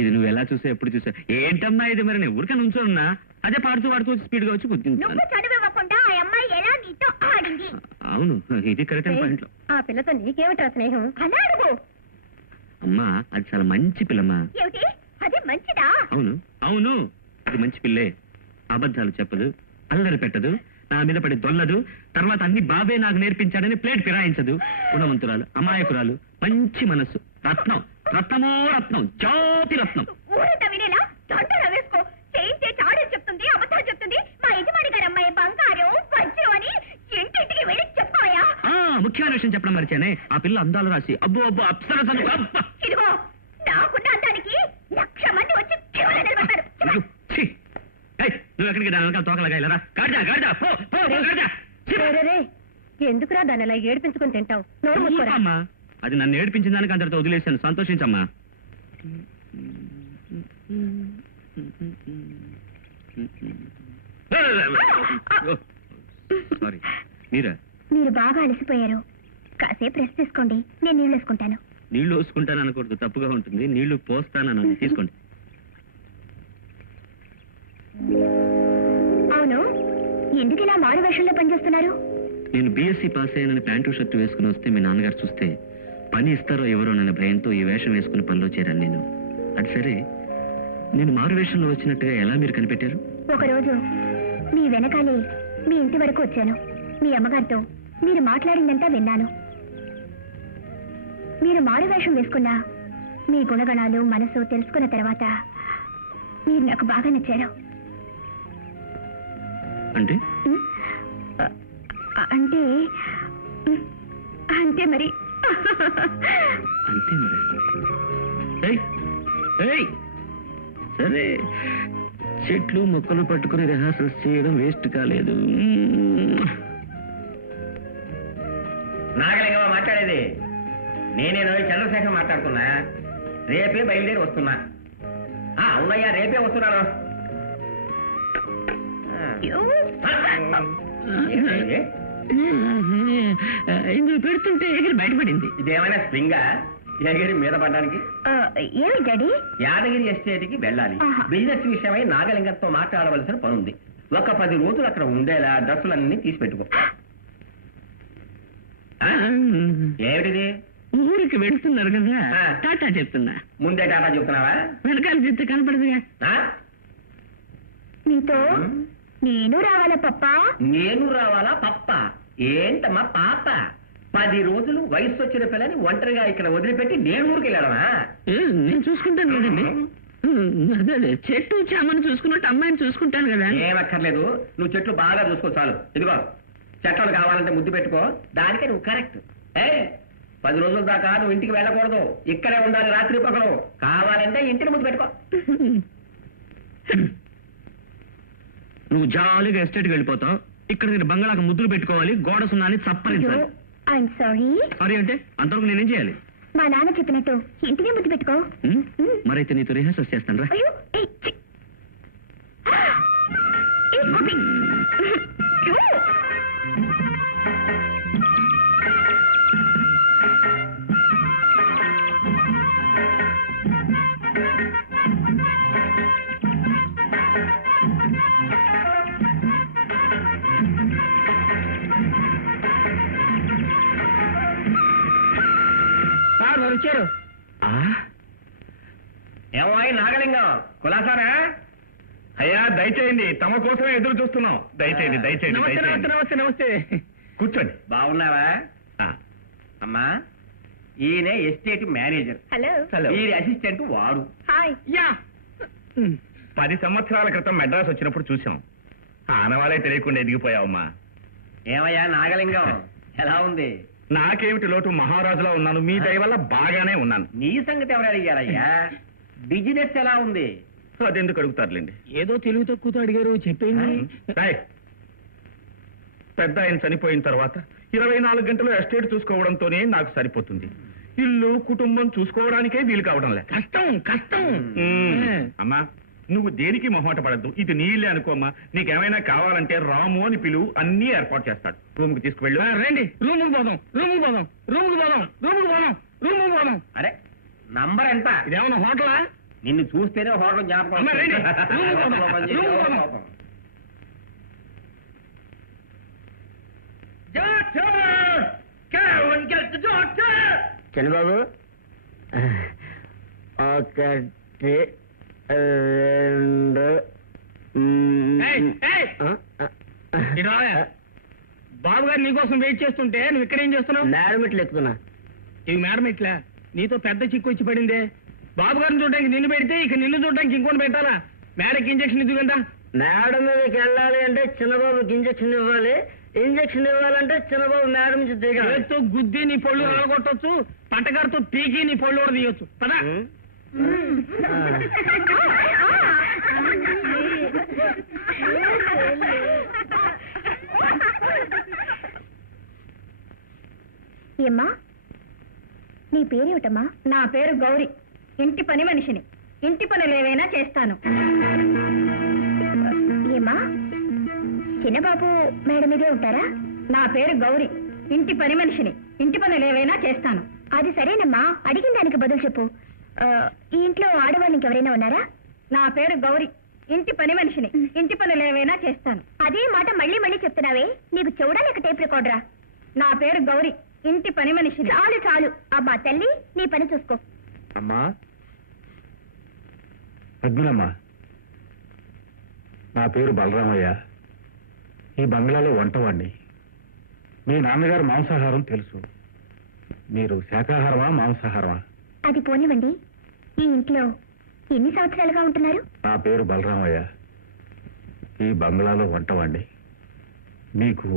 ఇది నువ్వు ఎలా చూసా ఎప్పుడు చూసా ఏంటమ్మా ఇది మరి నేను ఊరికే నుంచోన్నా అదే పాడుతూ పాడుతూ స్పీడ్ గా వచ్చి కూర్చుంటాను. అవును ఇది కరెక్ట్ పాయింట్. ఆ పిల్లతో నీకేమిట్రా స్నేహం అలా అడుగు. అమ్మా అది చాలా మంచి పిల్లమ్మా. ఏమిటి అది మంచిదా? అవును అవును అది మంచి పిల్లే. అబద్ధాలు చెప్పదు, అల్లరి పెట్టదు, నా మీద పడి దొల్లదు, తర్వాత అన్ని బాబే నాకు నేర్పించాడని ప్లేట్ ఫిరాయించదు. గుణవంతురాలు, అమాయకురాలు, మంచి మనస్సు, రత్నం, రత్నమో రత్నం, జ్యోతి రత్నం. ఊరంతా వినేలా దండలు వేసుకో. చేయించే చాడని చెప్తుంది, అబద్ధాలు చెప్తుంది. మా యజమాని గారి అమ్మాయి బంగారం వజ్రం అని ఇంటింటికి వెళ్ళి చెప్పాయా? ముఖ్యమైన విషయం చెప్పడం మరిచానే, ఆ పిల్ల అందాలు రాసి అబ్బో అబ్బో అప్సరస. ఇదిగో నాకున్న అందానికి 1,00,000 మంది వచ్చి క్యూలో నిలబడతారు. నువ్వు ఎక్కడికి దాని వెనకాల తోకలాగా వెళ్ళరా? గాడిదా గాడిదా పో పో గాడిదా. ఎందుకురా దాన్ని అలా ఏడిపించుకుని తింటావు? నోరు మూసుకోరా. అమ్మా అది నన్ను ఏడిపించిన దానికి అందరితో వదిలేశాను, సంతోషించమ్మా. సారీ మీరా? మీరు బాగా అలసిపోయారు, కాసేపు రెస్ట్ తీసుకోండి, నేను నీళ్ళు వేసుకుంటాను. నీళ్లు పోసుకుంటాను అనకూడదు, తప్పుగా ఉంటుంది. నీళ్లు పోస్తానని తీసుకోండి. అవును, ఎందుకు ఇలా మారు వేషంలో పనిచేస్తున్నారు? నేను బీఎస్సీ పాస్ అయ్యానని ప్యాంటు షర్టు వేసుకుని వస్తే మీ నాన్నగారు చూస్తే పని ఇస్తారో ఎవరోనన్న భయంతో ఈ వేషం వేసుకుని పనిలో చేరాను నేను. అది సరే, నేను మారు వేషంలో వచ్చినట్టుగా ఎలా మీరు కనిపెట్టారు? ఒకరోజు మీ వెనకాలే మీ ఇంటి వరకు వచ్చాను. మీ అమ్మగారితో మీరు మాట్లాడిందంతా విన్నాను. మీరు మారు వేషం వేసుకున్నా మీ గుణగణాలు, మనసు తెలుసుకున్న తర్వాత మీరు నాకు బాగా నచ్చారు. అంటే అంటే అంటే మరి అంతే మరి. సరే చెట్లు మొక్కలు పట్టుకుని రిహార్సల్స్ చేయడం వేస్ట్ కాలేదు. నాగలింగమా మాట్లాడేది? నేనేనో చంద్రశేఖర్ మాట్లాడుతున్నా. రేపే బయలుదేరి వస్తున్నా. అవునయ్యా, రేపే వస్తున్నాను. ఇందులో పెడుతుంటే ఎగిరి బయటపడింది. ఇదేమైనా స్ప్రింగా ఎగిరి మీద పడడానికి? ఏమి డాడీ? యాదగిరి ఎస్టేట్ కి వెళ్ళాలి. బిజినెస్ విషయమై నాగలింగంతో మాట్లాడవలసిన పనుంది. ఒక 10 రోజులు అక్కడ ఉండేలా డ్రెస్సులన్నీ తీసి పెట్టుకో. ఏమిటిది? ఊరికి వెళ్తున్నారు కదా, టాటా చెప్తున్నా. ముందే టాటా చెప్తున్నావా? వెనకాల చెప్తే కనపడదుగా. నీతో నేను రావాలా పప్పా? నేను రావాలా పప్ప? ఏంటమ్మా పాప? 10 రోజులు వయసు వచ్చిన పిల్లని ఒంటరిగా ఇక్కడ వదిలిపెట్టి నేను ఊరికి వెళ్ళాడనా? నేను చూసుకుంటాను కదండి. అదే చెట్టు చామని చూసుకున్నట్టు అమ్మాయిని చూసుకుంటాను కదా. ఏమక్కర్లేదు, నువ్వు చెట్లు బాగా చూసుకో చాలు. ఇదిగో చెట్లు కావాలంటే ముద్దు పెట్టుకో. దానికే నువ్వు కరెక్ట్. 10 రోజుల దాకా నువ్వు ఇంటికి వెళ్ళకూడదు, ఇక్కడే ఉండాలి రాత్రి పగలు. కావాలంటే ఇంటిని ముద్దు పెట్టుకో. నువ్వు జాలీగా ఎస్టేట్కి వెళ్ళిపోతావు. ఇక్కడ నేను బంగాళాకు ముద్దులు పెట్టుకోవాలి, గోడ సున్నాని చప్పరించాలి. I'm sorry. సారీ అంటే అంతవరకు నేనేం చేయాలి? మా నాన్న చెప్పినట్టు ఇంటినే ముద్దు పెట్టుకో. మరైతే నీతో రిహార్సల్స్ చేస్తాను రా. అయ్యో వచ్చారు. ఏమో నాగలింగం కులాసారా? అయ్యా దయచేయండి, తమ కోసమే ఎదురు చూస్తున్నాం. దయచేయండి దయచేయండి. నమస్తే నమస్తే. కూర్చోండి. బాగున్నావా? అమ్మా, ఈయన ఎస్టేట్ మేనేజర్. హలో. ఈ అసిస్టెంట్ వాడు. హాయ్. యా 10 సంవత్సరాల క్రితం మెడ్రాస్ వచ్చినప్పుడు చూసాం. ఆనవాళ్ళే తెలియకుండా ఎదిగిపోయావమ్మా. ఏమయ్యా నాగలింగం, ఎలా ఉంది? నాకేమిటి లోటు, మహారాజులా ఉన్నాను. మీ దయ వల్ల బాగానే ఉన్నాను. నీ సంగతి ఎవరు అడిగారయ్యా? బిజినెస్ ఎలా ఉంది? అదెందుకు అడుగుతారులేండి. ఏదో తెలుగు తక్కువతో అడిగారు, చెప్పేయండి. రాయ్. పెద్ద ఆయన చనిపోయిన తర్వాత 24 గంటలు ఎస్టేట్ చూసుకోవడంతోనే నాకు సరిపోతుంది. ఇల్లు కుటుంబం చూసుకోవడానికే వీలు కావడం లేదు. కష్టం. అమ్మా, నువ్వు దేనికి మొహమాట పడద్దు. ఇది నీ ఇల్లే అనుకోమ్మా. నీకేమైనా కావాలంటే రాము అని పిలువు, అన్నీ ఏర్పాటు చేస్తాడు. రూమ్ కి తీసుకువెళ్ళు. రండి, రూముకు పోదాం. అరే నంబర్ ఎంత? ఇదేమన్నా హోటలా? నిన్ను చూస్తేనే హోటల్ జ్ఞాపకం అమ్మ, రండి. వస్తుంది. రూముకు పోదాం. చంద్రబాబు, 1 2 బాబు గారు నీకోసం వెయిట్ చేస్తుంటే నువ్వు ఇక్కడ ఏం చేస్తున్నావు? మేడం ఇట్లు ఎక్కుతున్నా. ఇవి మేడం ఇట్లా నీతో పెద్ద చిక్కు వచ్చి పడిందే. బాబు గారిని చూడడానికి నిన్ను పెడితే ఇక నిన్ను చూడడానికి ఇంకోటి పెట్టాలా? మేడకి ఇంజక్షన్ ఇది కదా. మేడం మీదకి వెళ్ళాలి అంటే చిన్నబాబుకి ఇంజక్షన్ ఇవ్వాలి. ఇంజక్షన్ ఇవ్వాలంటే చిన్నబాబు మేడం నుంచి దిగాలి. చేత్తో గుద్ది నీ పళ్ళు కొట్టొచ్చు, పట్టగారితో పీకి నీ పళ్ళు కూడా తీయొచ్చు. పదా ఏమ్మా, నీ పేరేమిటమ్మా? నా పేరు గౌరీ. ఇంటి పని మనిషిని. ఇంటి పనులు ఏవైనా చేస్తాను. ఏమ్మా, చిన్నబాబు మేడం మీదే ఉంటారా? నా పేరు గౌరీ. ఇంటి పని మనిషిని. ఇంటి పనులు ఏవైనా చేస్తాను. అది సరేనమ్మా, అడిగిన దానికి బదులు చెప్పు. ఈ ఇంట్లో ఆడవాళ్ళు ఇంకెవరైనా ఉన్నారా? నా పేరు గౌరీ. ఇంటి పని మనిషిని. ఇంటి పనులు ఏవైనా చేస్తాను. అదే మాట మళ్ళీ మళ్ళీ చెప్తున్నావే, నీకు చెవుడా లేక టేప్ రికార్డరా? నా పేరు గౌరీ. ఇంటి పని మనిషి. చాలు అబ్బా తల్లి, నీ పని చూసుకో. అమ్మా అగ్గునమ్మా, నా పేరు బలరామయ్య. ఈ బంగ్లాలో వంటవాణ్ణి. మీ నాన్నగారు మాంసాహారం తెలుసు. మీరు శాకాహారమా మాంసాహారమా? అది పోనివ్వండి, ఈ ఇంట్లో ఎన్ని సంవత్సరాలుగా ఉంటున్నారు? నా పేరు బలరామయ్య. ఈ బంగ్లాలో వంటవాణ్ణి. మీకు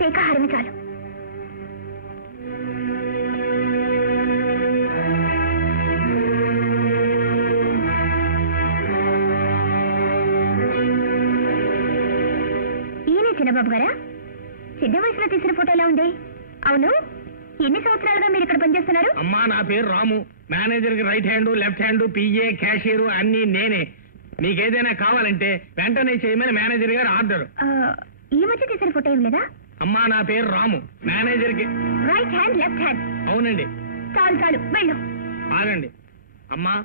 శాకాహారమే చాలు. చిన్నబాబు గారా, చిన్న వయసులో తీసిన ఫోటో ఎలా ఉంది? అవును, ఎన్ని సంవత్సరాలుగా మీరు ఇక్కడ పనిచేస్తున్నారు? అమ్మా, నా పేరు రాము. మేనేజర్ కి right hand, left hand, PA, cashier అన్ని నేనే. మీకేదైనా కావాలంటే వెంటనే చేయమని మేనేజర్ గారు ఆర్డర్. ఈ మధ్య తీసిన ఫోటో ఏం లేదా? అమ్మా, నా పేరు రాము. మేనేజర్ కి రైట్ హ్యాండ్, లెఫ్ట్ హ్యాండ్. అవునండి. చాలు చాలు, వెళ్ళు. ఆగండి అమ్మా,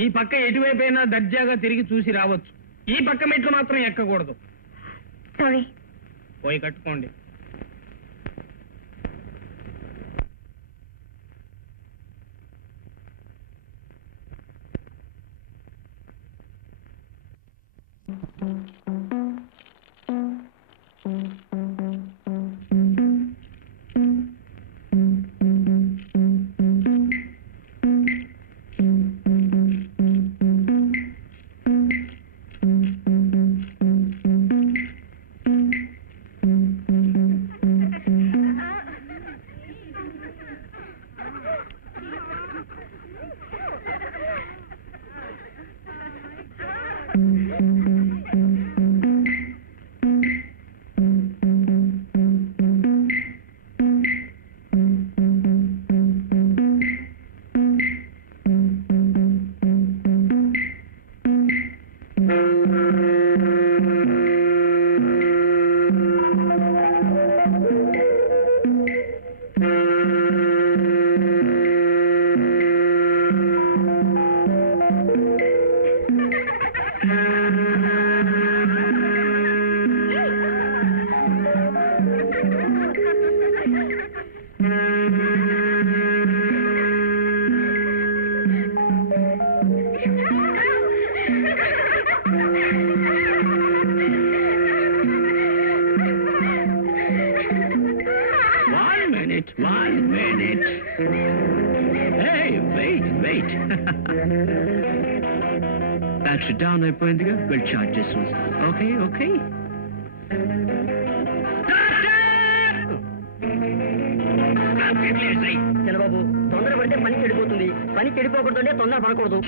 ఈ పక్క ఎటువైపోయినా దర్జాగా తిరిగి చూసి రావచ్చు. ఈ పక్క మెట్లు మాత్రం ఎక్కకూడదు. సారీ. పోయి కట్టుకోండి. బ్యాటరీ డౌన్ అయిపోయిందిగా, వెళ్ళి చార్జ్ చేసి ఓకే ఓకే. చంద్రబాబు, తొందర పడితే పని చెడిపోతుంది. పని చెడిపోకూడదంటే తొందర పడకూడదు.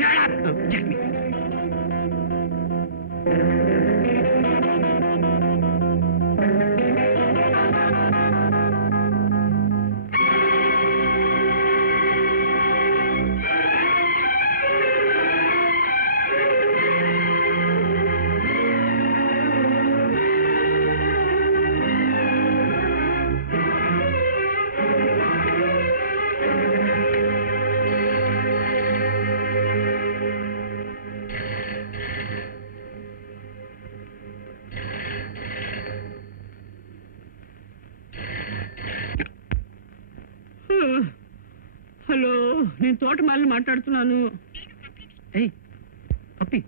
హలో, నేను తోటమాలిని మాట్లాడుతున్నాను. ఏయ్ పప్పి,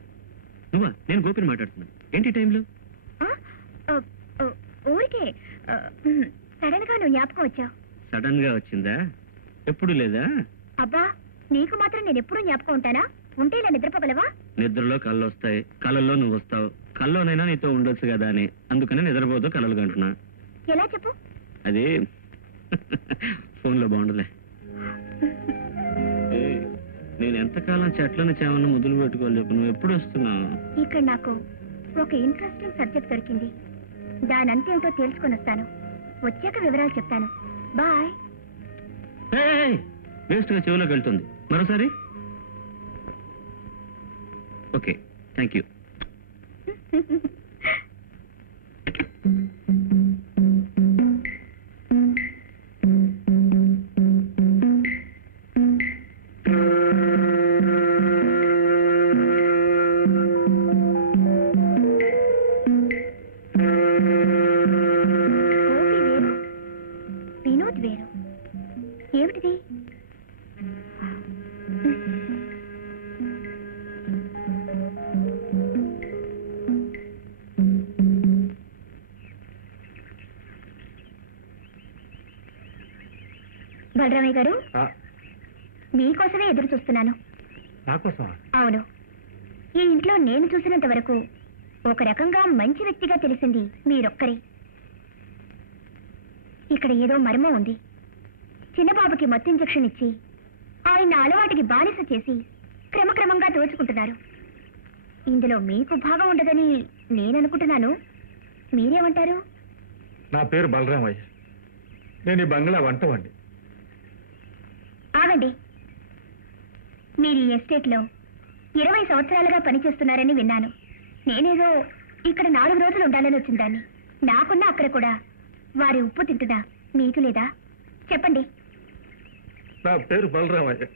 నువ్వా? నేను గోపిని మాట్లాడుతున్నాను. ఏంటి టైంలో? ఊరికే సడన్ గా నువ్వు జ్ఞాపకం వచ్చావు. సడన్ గా వచ్చిందా? ఎప్పుడు లేదా? అబ్బా, నీకు మాత్రం నేను ఎప్పుడూ జ్ఞాపకం ఉంటానా? ఉంటే ఇలా నిద్రపోగలవా? నిద్రలో కళ్ళు వస్తాయి, కళ్ళల్లో నువ్వు వస్తావు. కల్లోనైనా నీతో ఉండొచ్చు కదా అని, అందుకనే నిద్రపోతూ కలలు కంటున్నా. ఎలా చెప్పు? అది ఫోన్లో బాగుండలే. నేను ఎంతకాలం చెట్లను చేమన్నా మొదలు పెట్టుకోవాలి చెప్పు. నువ్వు ఎప్పుడు వస్తున్నావు? ఇక్కడ నాకు ఒక ఇంట్రెస్టింగ్ సబ్జెక్ట్ దొరికింది. దాని అంతేమిటో తేల్చుకొని వస్తాను. వచ్చాక వివరాలు చెప్తాను. బాయ్. వేస్ట్ గా చెవిలోకి వెళ్తుంది. మరోసారి. Okay, thank you. వినోద్ వేరు ఏమిటిది? బలరామయ్య గారు, మీకోసమే ఎదురు చూస్తున్నాను. అవును, ఈ ఇంట్లో నేను చూసినంత వరకు ఒక రకంగా మంచి వ్యక్తిగా తెలిసింది మీరొక్కరే. ఇక్కడ ఏదో మర్మం ఉంది. చిన్నబాబుకి మత్తు ఇంజెక్షన్ ఇచ్చి ఆయన అలవాటుకి బానిస చేసి క్రమక్రమంగా దోచుకుంటున్నారు. ఇందులో మీకు భాగం ఉండదని నేను అనుకుంటున్నాను. మీరేమంటారు? నా పేరు బలరామయ్య. నేను ఈ బంగ్లా వంటవాడిని. ఆగండి. మీరు ఈ ఎస్టేట్లో 20 సంవత్సరాలుగా పనిచేస్తున్నారని విన్నాను. నేనేదో ఇక్కడ 4 రోజులు ఉండాలని వచ్చిందాన్ని. నాకున్నా అక్కడ కూడా వారి ఉప్పు తింటున్నా మీకు లేదా? చెప్పండి. నా పేరు బలరామయ్య.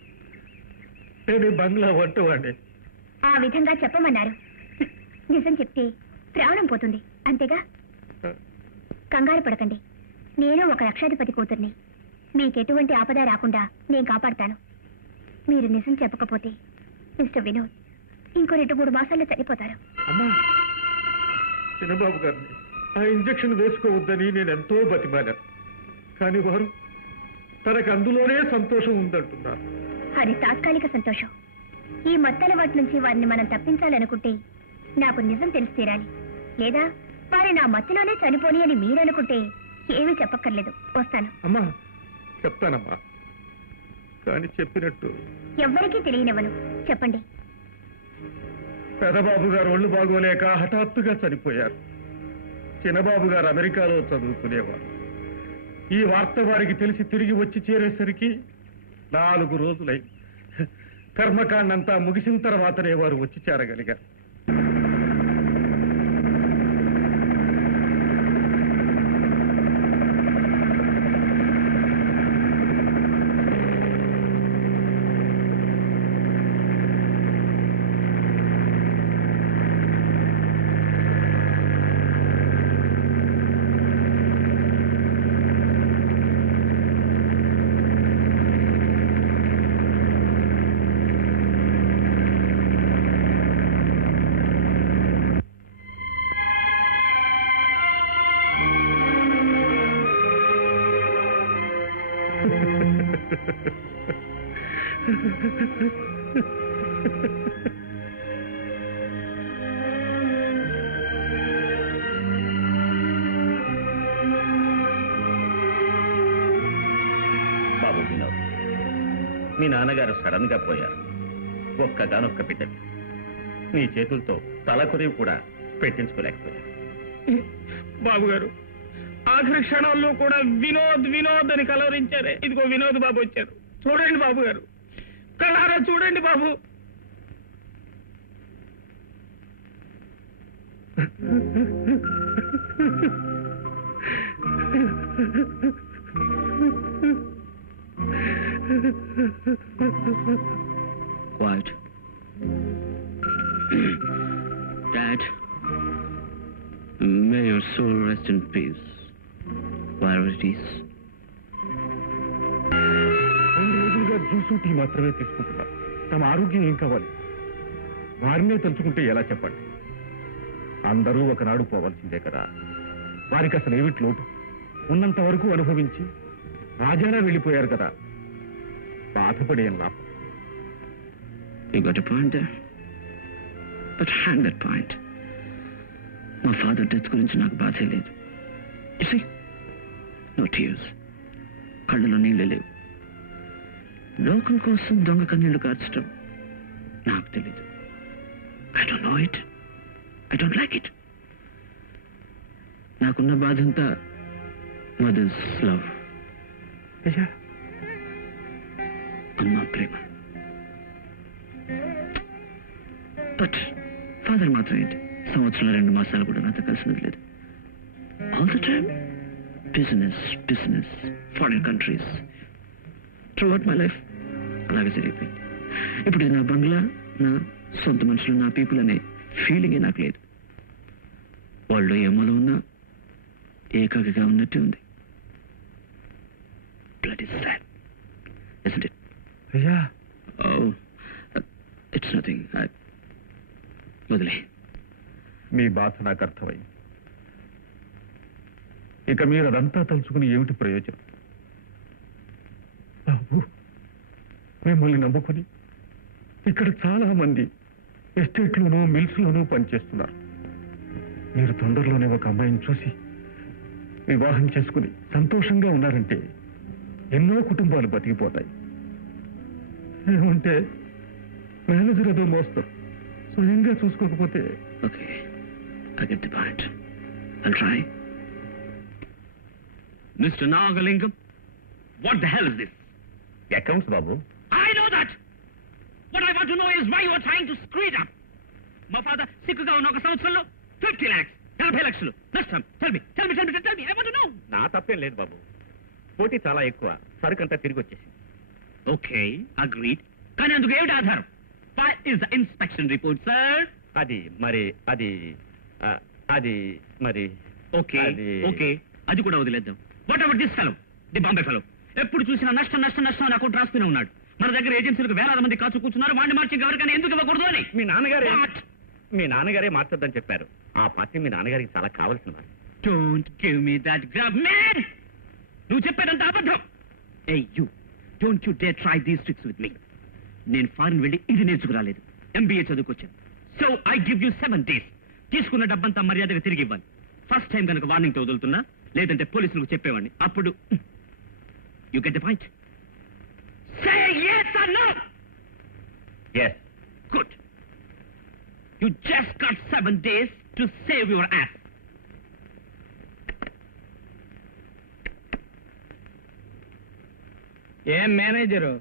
నేను ఈ బంగ్లా వంటవాడిని. ఆ విధంగా చెప్పమన్నారు. నిజం చెప్తే ప్రాణం పోతుంది, అంతేగా? కంగారు పడకండి. నేను ఒక లక్షాధిపతి కూతుర్ని. మీకెటువంటి ఆపద రాకుండా నేను కాపాడతాను. మీరు నిజం చెప్పకపోతే మిస్టర్ వినోద్ ఇంకో 2-3 మాసాల్లో చనిపోతారు. అమ్మా, చిన్నబాబు గారిని ఆ ఇంజెక్షన్ వేసుకోవద్దని నేను ఎంతో బతిమాలాను. కానీ వారు తనకు అందులోనే సంతోషం ఉందంటున్నారు. అది తాత్కాలిక సంతోషం. ఈ మత్తల వాటి నుంచి వారిని మనం తప్పించాలనుకుంటే నాకు నిజం తెలిసి తీరాలి. లేదా వారి నా మత్తులోనే చనిపోని అని మీరనుకుంటే ఏమీ చెప్పక్కర్లేదు. వస్తాను. అమ్మా, చెప్తానమ్మా. కానీ చెప్పినట్టు ఎవ్వరికీ తెలియనివ్వను. చెప్పండి. పెదబాబు గారు ఒళ్ళు బాగోలేక హఠాత్తుగా చనిపోయారు. చిన్నబాబు గారు అమెరికాలో చదువుకునేవారు. ఈ వార్త వారికి తెలిసి తిరిగి వచ్చి చేరేసరికి 4 రోజులై. కర్మకాండంతా ముగిసిన తర్వాతనే వారు వచ్చి చేరగలిగారు. బాబు వినోద్, మీ నాన్నగారు సడన్ గా పోయారు. ఒక్కగానొక్క బిడ్డని నీ చేతులతో తలకొరివి కూడా పెట్టించుకోలేకపోయారు. బాబు గారు ఆఖరి క్షణాల్లో కూడా వినోద్ వినోద్ అని కలవరించారే. ఇదిగో వినోద్ బాబు వచ్చారు. చూడండి బాబు గారు, కళ్ళారా చూడండి బాబు. Quiet. Dad, may your soul rest in peace, wherever it is. 2 రోజులుగా జ్యూసు టీ మాత్రమే తీసుకుంటున్నారు. తమ ఆరోగ్యం ఏం కావాలి? వారినే తలుచుకుంటే ఎలా చెప్పండి? అందరూ ఒకనాడు పోవాల్సిందే కదా. వారికి అసలు ఏమిటి లోటు? ఉన్నంత వరకు అనుభవించి రాజానా వెళ్ళిపోయారు కదా. బాధపడేం లాభం. You got a point there, but hang that point. మా ఫాదర్ డెత్ గురించి నాకు బాధే లేదు. You see, no tears. కళ్ళలో నీళ్ళు లేవు. లోకం కోసం దొంగ కన్నీళ్లు కార్చడం నాకు తెలీదు. I don't know it. I don't like it. నాకున్న బాధంతా మదర్స్ లవ్, అయ్యా అమ్మ ప్రేమ. బట్ ఫాదర్ మాత్రం ఏంటి, సంవత్సరంలో 2 మాసాలు కూడా నాతో కలిసినది లేదు. All the time business business, foreign countries. Through out my life అలాగే జరిగిపోయింది. ఇప్పుడు ఇది నా బంగ్లా, నా సొంత మనుషులు, నా పీపుల్ అనే ఫీలింగే నాకు లేదు. వాళ్ళు ఏ మూల ఉన్నా ఏకాకిగా ఉన్నట్టే ఉంది. Bloody sad, isn't it? అయ్యా, Oh, it's nothing. వదిలే. మీ బాధ నాకు అర్థమైంది. ఇక మీరు అదంతా తలుచుకుని ఏమిటి ప్రయోజనం? బాబు, మిమ్మల్ని నమ్ముకొని ఇక్కడ చాలా మంది ఎస్టేట్లోనూ మిల్స్లోనూ పనిచేస్తున్నారు. మీరు తొందరలోనే ఒక అమ్మాయిని చూసి వివాహం చేసుకుని సంతోషంగా ఉన్నారంటే ఎన్నో కుటుంబాలు బతికిపోతాయి. ఏమంటే మేనేజర్ ఏదో మోస్తారు, స్వయంగా చూసుకోకపోతే. Okay, I get the point. I'll try. Mister Nagalingam, what the hell is this? Accounts Babu. I know that. What I want to know is why you are trying to screw it up. మా father సిక్కుగా ఉన్న ఒక సంవత్సరంలో 50 lakhs, 50 లక్షలు నష్టం. Tell me. I want to know. నా తప్పేం లేదు బాబు. పోటీ చాలా ఎక్కువ, సరుకంతా తిరిగి వచ్చేసి. Okay, agreed. కానీ అందుకు ఏమిటి ఆధారం? What is the inspection report, sir? అది మరి ఓకే అది కూడా వదిలేద్దాం. What ever this fellow, the Bombay fellow, ఎప్పుడు చూసినా నష్టం అని అకౌంట్ రాస్తూనే ఉన్నాడు. మన దగ్గర ఏజెన్సీలకు వేలాది మంది కాచు కూర్చున్నారు. వాడిని మార్చి ఎవరికైనా ఎందుకు ఇవ్వకూడదు అని మీ నాన్నగారే మార్చొద్దని చెప్పారు. ఆ పార్టీ మీ నాన్నగారికి చాలా కావాల్సిన వారు. Don't give me that grab man. నువ్వు చెప్పేదంతా అబద్ధం. Hey you don't you dare try these tricks with me. నేను ఫారిన్ వెళ్ళి ఇది నేర్చుకురాలేదు, MBA చదువుకొచ్చాను. So I give you 7 days. తీసుకున్న డబ్బంతా మర్యాదగా తిరిగి ఇవ్వాలి. ఫస్ట్ టైం కనుక వార్నింగ్తో వదులుతున్నా, లేదంటే పోలీసులకు చెప్పేవాడిని. అప్పుడు you get the point. Say yes or no. Yes. Good. You just got 7 days to save your ass. ఏం మేనేజరు,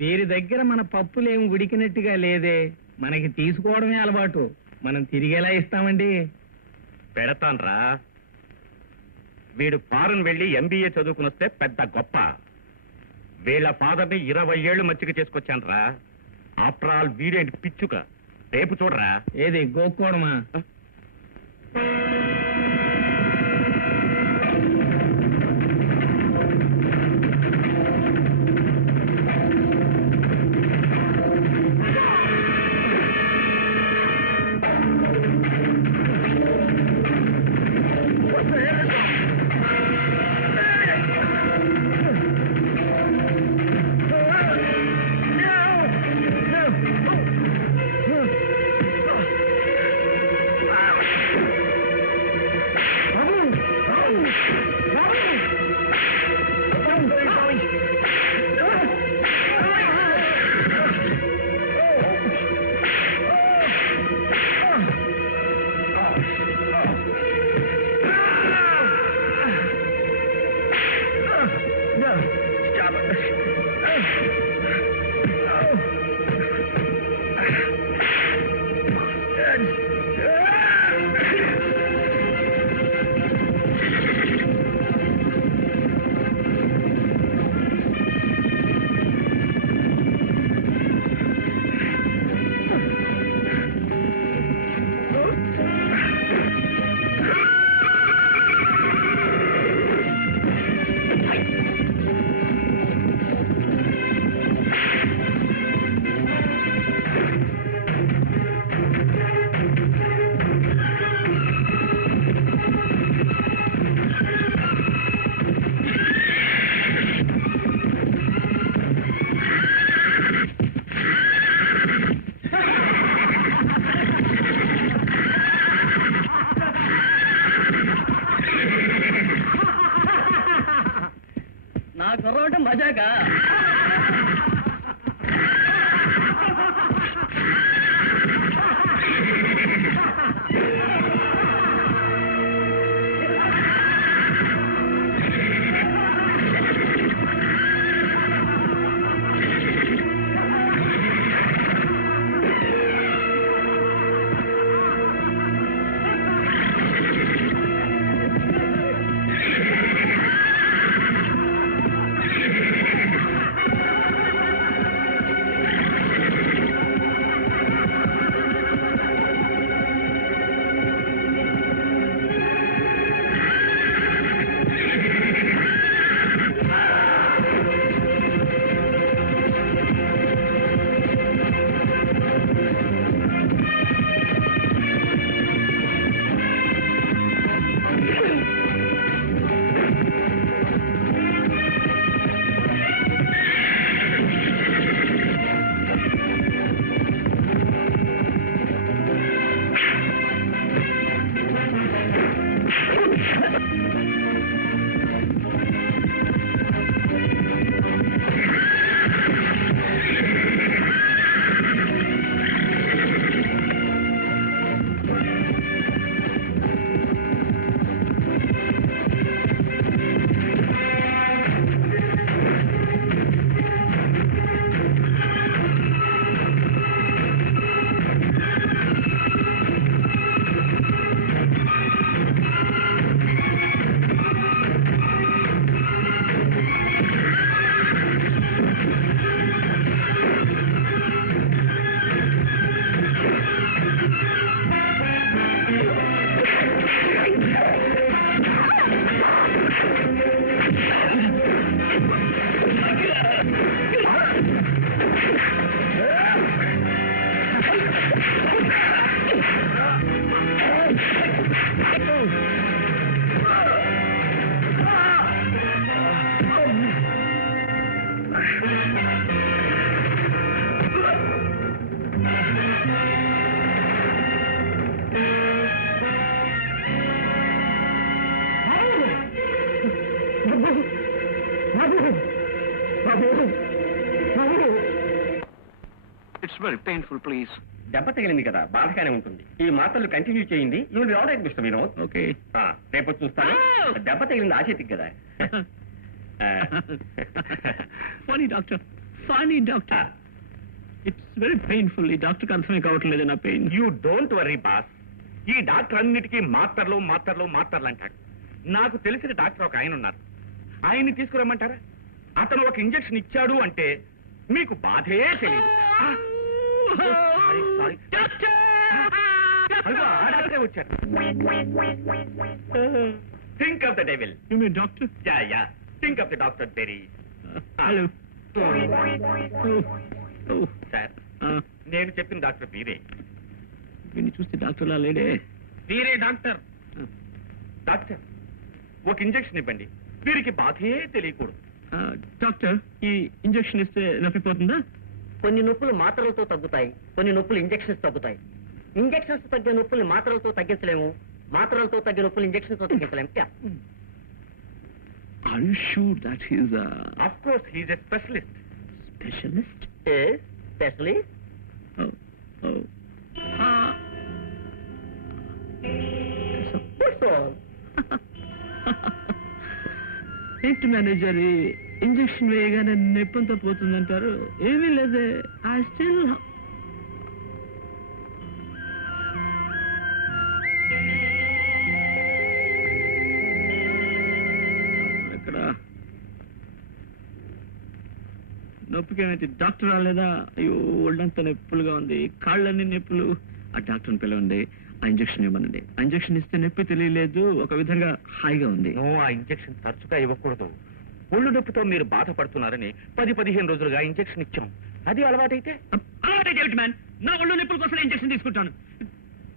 వీరి దగ్గర మన పప్పులేం ఉడికినట్టుగా లేదే. మనకి తీసుకోవడమే అలవాటు, మనం తిరిగేలా ఇస్తామండి. పెడతాన్రా. వీడు ఫారెన్ వెళ్ళి MBA చదువుకుని వస్తే పెద్ద గొప్ప. వీళ్ళ ఫాదర్ని 20 ఏళ్ళు మచ్చిక చేసుకొచ్చాను రా. ఆఫ్టర్ ఆల్ వీడేంటి పిచ్చుక. రేపు చూడరా. ఏది గోక్కోవడమా? మజాగా వెరీ పెయిన్ఫుల్ ప్లీజ్. దెబ్బ తగిలింది కదా, బాధగానే ఉంటుంది. ఈ మాటలు కంటిన్యూ చేయండి. You will all right mister Vinod. Okay. రేపు చూస్తాను. దెబ్బ తగిలింది ఆశతికి కదా. Funny doctor, funny doctor. It's very painful. ఈ డాక్టర్కి అర్థమే కావట్లేదు నా pain. You don't worry boss. ఈ డాక్టర్ అన్నిటికీ మాత్రలు మాత్రలు మాత్రలు అంటాడు. నాకు తెలిసిన డాక్టర్ ఒక ఆయన ఉన్నారు. ఆయన్ని తీసుకురమ్మంటారా? అతను ఒక ఇంజెక్షన్ ఇచ్చాడు అంటే మీకు బాధే తెలియదు. డాక్టరే వచ్చారు. Think of the devil. You mean doctor? Yeah think of the doctor berry. Hello sir, నేను చెప్పిన డాక్టర్ వీరే. వీడిని చూస్తే డాక్టర్లా లేడే. వీరే డాక్టర్. డాక్టర్, ఒక ఇంజెక్షన్ ఇవ్వండి. వీరికి బాధే తెలియకూడదు. డాక్టర్, ఈ ఇంజెక్షన్ ఇస్తే నొప్పిపోతుందా? కొన్ని నొప్పులు మాత్రలతో తగ్గుతాయి, కొన్ని నొప్పులు ఇంజెక్షన్స్ తగ్గుతాయి. ఇంజెక్షన్స్ తగ్గే నొప్పులు మాత్రలతో తగ్గించలేము, మాత్రలతో తగ్గే నొప్పులు ఇంజెక్షన్స్ తో తగ్గించలేము. Are you sure that he's a Of course, he is a specialist. specialist? Specialist. Oh. ఏంటి మేనేజర్, ఇంజెక్షన్ వేయగానే నొప్పంతా పోతుందంటారు? ఏమీ లేదే. ఐ స్టిల్ ఎక్కడ నొప్పికి ఏమైతే డాక్టర్ రాలేదా? అయ్యో, ఒళ్ళంతా నొప్పులుగా ఉంది, కాళ్ళన్నీ నొప్పులు. ఆ డాక్టర్ని పిలవండి, ఆ ఇంజెక్షన్ ఇవ్వనండి. ఆ ఇంజెక్షన్ ఇస్తే నొప్పి తెలియలేదు, ఒక విధంగా హాయిగా ఉంది. ఆ ఇంజెక్షన్ తరచుగా ఇవ్వకూడదు. ఒళ్ళు నొప్పితో మీరు బాధపడుతున్నారని 10-15 రోజులుగా ఇంజెక్షన్ ఇచ్చాం. అది అలవాటైతే అలవాటైతే మ్యాన్, నా ఒళ్ళు నొప్పుల కోసం ఇంజెక్షన్ తీసుకుంటాను.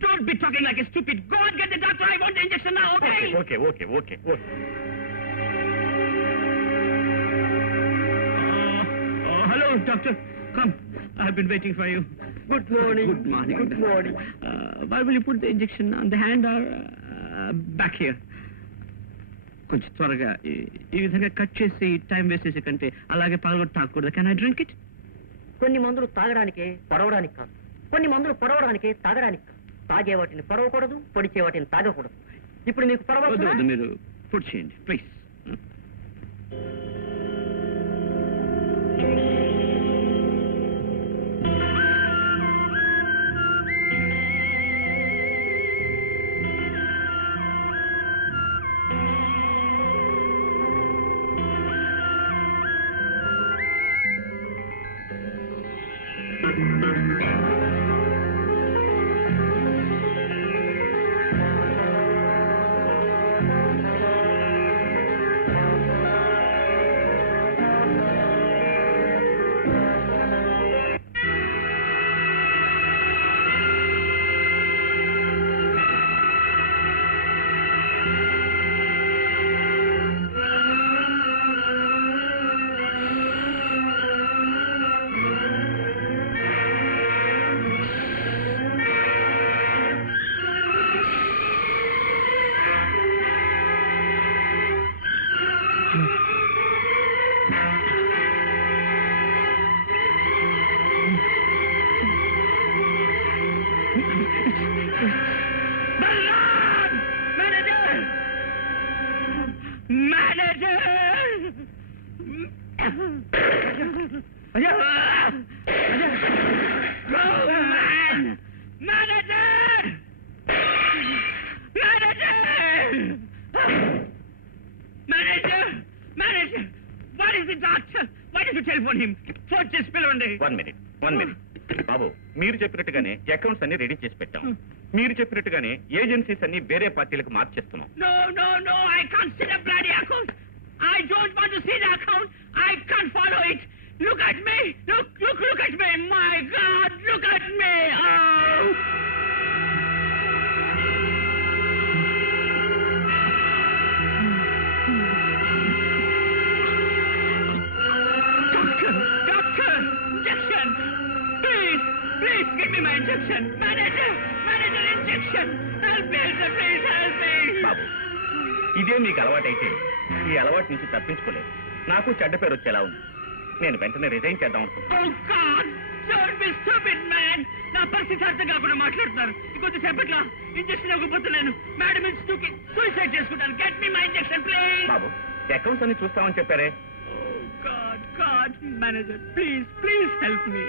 Don't be talking like a stupid. Go and get the doctor. I want the injection now, okay? Okay. Hello, doctor. Come. I have been waiting for you. Good morning. Good morning. Good morning. Why will you put the injection on the hand or back here? కొంచెం త్వరగా ఈ విధంగా cut చేసి time waste చేసే కంటే అలాగే పాల్గొట్టి తాగకూడదు. Can I drink it? కొన్ని మందులు తాగడానికే, పొడవడానికి కాదు. కొన్ని మందులు పొడవడానికే, తాగడానికి కాదు. తాగే వాటిని పొడవకూడదు, పొడిచే వాటిని తాగకూడదు. ఇప్పుడు మీకు పొడవదు. మీరు పుట్ చేయండి ప్లీజ్. One minute. బాబు, మీరు చెప్పినట్టుగానే అకౌంట్స్ అన్ని రెడీ చేసి పెట్టాం. మీరు చెప్పినట్టుగానే ఏజెన్సీస్ అన్ని వేరే పార్టీలకు మార్చేస్తున్నాం. No, I can't see the bloody account. I don't want to see the account. I can't follow it. Look at me. Look at me. My God, look at me. Oh. Doctor, injection. Please, give me my injection. Manager, injection. Help me, sir, please help me. బాబు, ఇదే మీకు అలవాటైతే ఈ అలవాటు నుంచి తప్పించుకోలేదు. నాకు చెడ్డ పేరు వచ్చేలా ఉంది. నేను వెంటనే రిజైన్ చేద్దాం అనుకుంటున్నాను. Oh God, Don't be stupid, man! నా పరిస్థితి అర్థం కాకుండా మాట్లాడుతున్నారు. ఇంకొద్దిసేపట్లో ఇంజక్షన్ ఇవ్వకపోతున్నాను. మేడం సూసైడ్ చేసుకుంటాను. Get me my injection please. బాబు అకౌంట్స్ అన్ని చూస్తామని చెప్పారే. God manager please help me.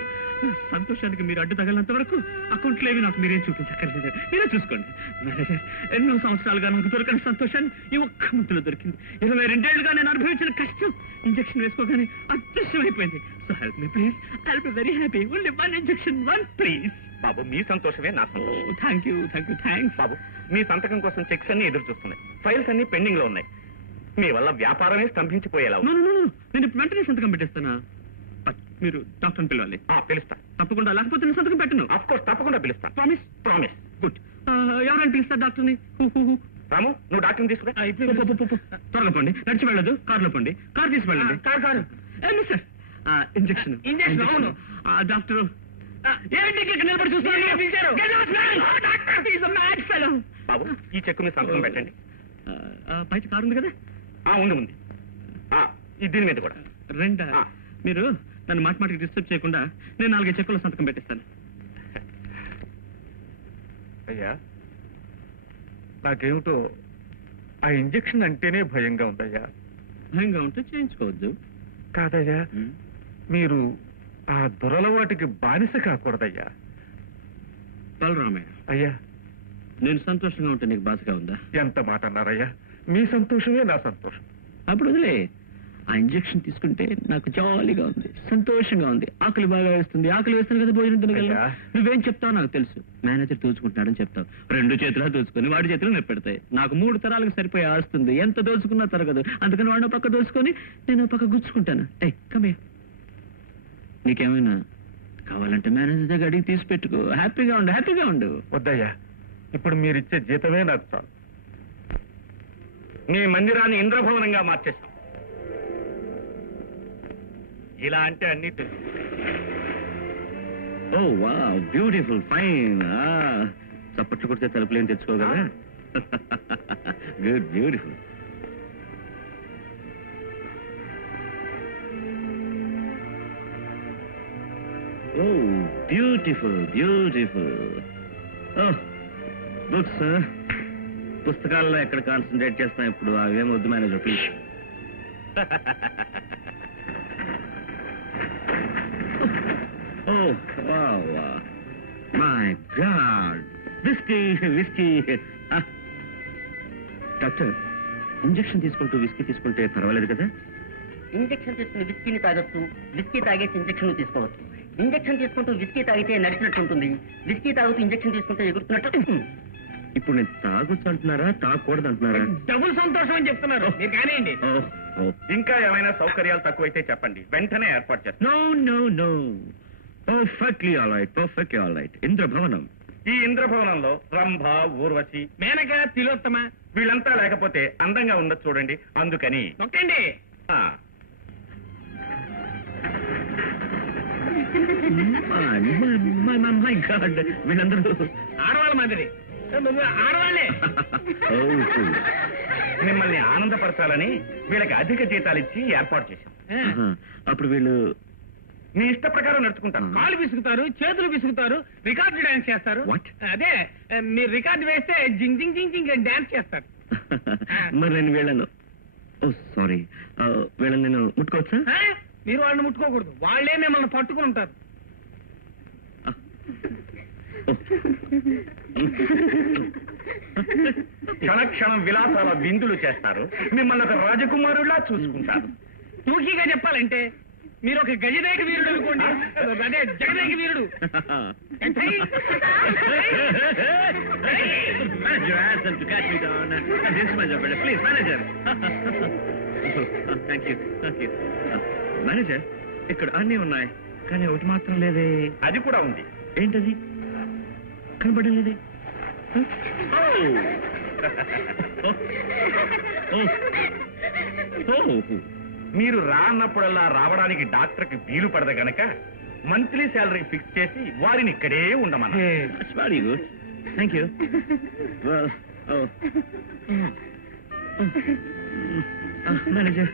సంతోషానికి మీరు అడ్డు తగలంత వరకు అకౌంట్లు ఏవి నాకు మీరేం చూపించక్కర్లేదు. మీరే చూసుకోండి మేనేజర్. ఎన్నో సంవత్సరాలుగా నాకు దొరకని సంతోషాన్ని ఈ ఒక్క ముద్దులో దొరికింది. 22 ఏళ్లుగా నేను అనుభవించిన కష్టం ఇంజక్షన్ వేసుకోగానే అదృశ్యమైపోయింది. So help me please. I'll be very happy. Only 1 injection, 1 please. బాబు మీ సంతోషమే నా సంతోషం. Thank you thanks. బాబు మీ సంతకం కోసం చెక్స్ అన్ని ఎదురు చూస్తున్నాయి. ఫైల్స్ అన్ని పెండింగ్ లో ఉన్నాయి. మీ వల్ల వ్యాపారమే స్తంభించిపోయేలా ఉంది. నేను ఇప్పుడు వెంటనే సంతకం పెట్టేస్తానా? మీరు డాక్టర్ని పిలవాలి. పిలుస్తా. తప్పకుండా, లేకపోతే నేను సంతకం పెట్టను. ఆఫ్ కోర్స్ తప్పకుండా పిలుస్తా. ప్రామిస్. గుడ్. ఎవరైనా పిలుస్తారు డాక్టర్ని? రాము నువ్వు డాక్టర్ని తీసుకురా. త్వరగా పోండి. నడిచి వెళ్ళదు, కారులో పోండి. కారు తీసి వెళ్ళండి. Car mister injection. అవును డాక్టర్. ఏంటి ఇక్కడ నిలబడి చూస్తున్నారు? బాబు ఈ చెక్కు మీద సంతకం పెట్టండి. బయట కారు ఉంది కదా? ఉంది. దీని మీద కూడా రెండా? మీరు నన్ను మాటికి డిస్టర్బ్ చేయకుండా నేను 4 చెక్కుల సంతకం పెట్టిస్తాను. అయ్యా నాకేమిటో ఆ ఇంజక్షన్ అంటేనే భయంగా ఉందయ్యా. భయంగా ఉంటే చేయించుకోవద్దు. కాదయ్యా మీరు ఆ దురలవాటికి బానిస కాకూడదయ్యా. బలరామయ్య అయ్యా నేను సంతోషంగా ఉంటే నీకు బాధగా ఉందా? ఎంత మాట అన్నారయ్యా. మీ సంతోషమే నా సంతోషం. అప్పుడు వదిలే. ఆ ఇంజక్షన్ తీసుకుంటే నాకు జాలీగా ఉంది, సంతోషంగా ఉంది. ఆకలి బాగా వేస్తుంది. ఆకలి వేస్తాను కదా భోజనం తినగలరా? నువ్వేం చెప్తావు నాకు తెలుసు. మేనేజర్ దోచుకుంటున్నాడని చెప్తావు. 2 చేతులా దోచుకొని వాడి చేతులు నొప్పెడతాయి. నాకు 3 తరాలకు సరిపోయి ఆస్తుంది. ఎంత దోచుకున్నా తరగదు. అందుకని వాడిని పక్క దోచుకొని నేను పక్క గుచ్చుకుంటాను. కమే నీకేమైనా కావాలంటే మేనేజర్ దగ్గర అడిగి తీసి పెట్టుకో. హ్యాపీగా ఉండు. వద్దయ్యా ఇప్పుడు మీరిచ్చే జీతమే నాకు చాలు. మీ మందిరాన్ని ఇంద్రభవనంగా మార్చేస్తాం. ఇలా అంటే అన్ని తెలుసు. Oh wow beautiful fine. చప్పట్లు కొడితే తలుపులేం తెచ్చుకోగలరా? Good beautiful. Oh beautiful. Books పుస్తకాల్లో ఎక్కడ కాన్సన్ట్రేట్ చేస్తాం ఇప్పుడు? అవేం వద్దు manager please. Oh, wow. My God. Whiskey. Doctor injection తీసుకుంటూ విస్కీ తీసుకుంటే పర్వాలేదు కదా? ఇంజక్షన్ తీసుకుని విస్కీని తాగొచ్చు, విస్కీ తాగేసి ఇంజక్షన్ తీసుకోవచ్చు. ఇంజక్షన్ తీసుకుంటూ విస్కీ తాగితే నడిచినట్టు ఉంటుంది, విస్కీ తాగుతూ ఇంజక్షన్ తీసుకుంటే ఎగురుతున్నట్టు. ఇప్పుడు నేను తాగొచ్చు అంటున్నారా, తాగకూడదు అంటున్నారా? డబుల్ సంతోషం అని చెప్తున్నారు. మీరు కానివ్వండి. ఇంకా ఏమైనా సౌకర్యాలు తక్కువైతే చెప్పండి, వెంటనే ఏర్పాటు చేస్తాం. నో. Perfectly all right. ఇంద్రభవనం. ఈ ఇంద్రభవనంలో రంభ, ఊర్వశి, మేనక, తిలోత్తమ వీళ్ళంతా లేకపోతే అందంగా ఉండదు చూడండి. అందుకని నొక్కండి. మై గాడ్ వీళ్ళందరూ ఆడవాళ్ళ మాదిరి ఆడవాళ్ళే. మిమ్మల్ని ఆనందపరచాలని వీళ్ళకి అధిక జీతాలు ఇచ్చి ఏర్పాటు చేశాం. అప్పుడు వీళ్ళు మీ ఇష్ట ప్రకారం నడుచుకుంటారు. కాళ్ళు విసుగుతారు, చేతులు విసుగుతారు, రికార్డు డాన్స్ చేస్తారు. అదే మీరు రికార్డు వేస్తే జింగ్ జింగ్ జింగ్ జింగ్ డాన్స్ చేస్తారు. మరి నేను వీళ్ళను సారీ వీళ్ళని నేను ముట్టుకోవచ్చా? మీరు వాళ్ళని ముట్టుకోకూడదు, వాళ్ళే మిమ్మల్ని పట్టుకుని ఉంటారు. క్షణక్షణం విలాసాల విందులు చేస్తారు. మిమ్మల్ని ఒక రాజకుమారులా చూసుకుంటారు. టూకీగా చెప్పాలంటే మీరు ఒక గజరేఖ వీరుడు అనుకోండి. అదే జగదేక వీరుడు. మేనేజర్ ఇక్కడ అన్నీ ఉన్నాయి కానీ ఒకటి మాత్రం లేదే. అది కూడా ఉంది. ఏంటది? కనబడలేదే. మీరు రాన్నప్పుడల్లా రావడానికి డాక్టర్కి వీలు పడదు గనక మంత్లీ శాలరీ ఫిక్స్ చేసి వారిని ఇక్కడే ఉండమన్నా. Very good, thank you. Manager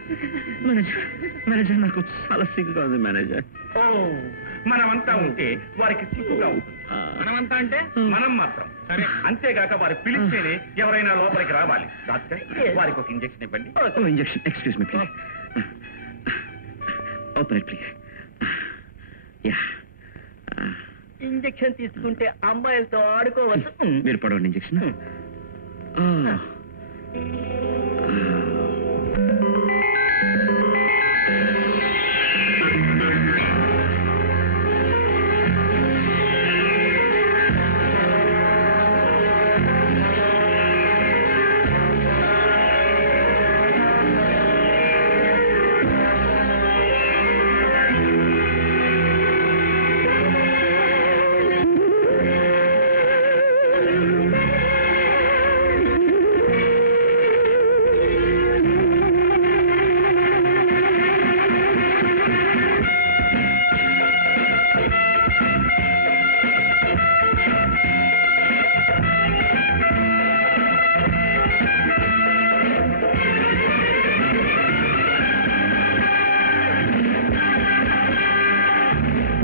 manager manager నాకు చాలా సిగ్గుగా ఉంది మేనేజర్. ఓ మనమంతా ఉంటే వారికి సిగ్గుగా ఉంటుంది. మనమంతా అంటే మనం మాత్రం సరే. అంతేగాక వారు పిలిస్తేనే ఎవరైనా లోపలికి రావాలి. డాక్టర్ వారికి ఒక ఇంజెక్షన్ ఇవ్వండి. Injection excuse me please. Open please. Yeah injection తీసుకుంటే అమ్మాయిలతో ఆడుకోవచ్చు. మీరు పడవండి ఇంజెక్షన్.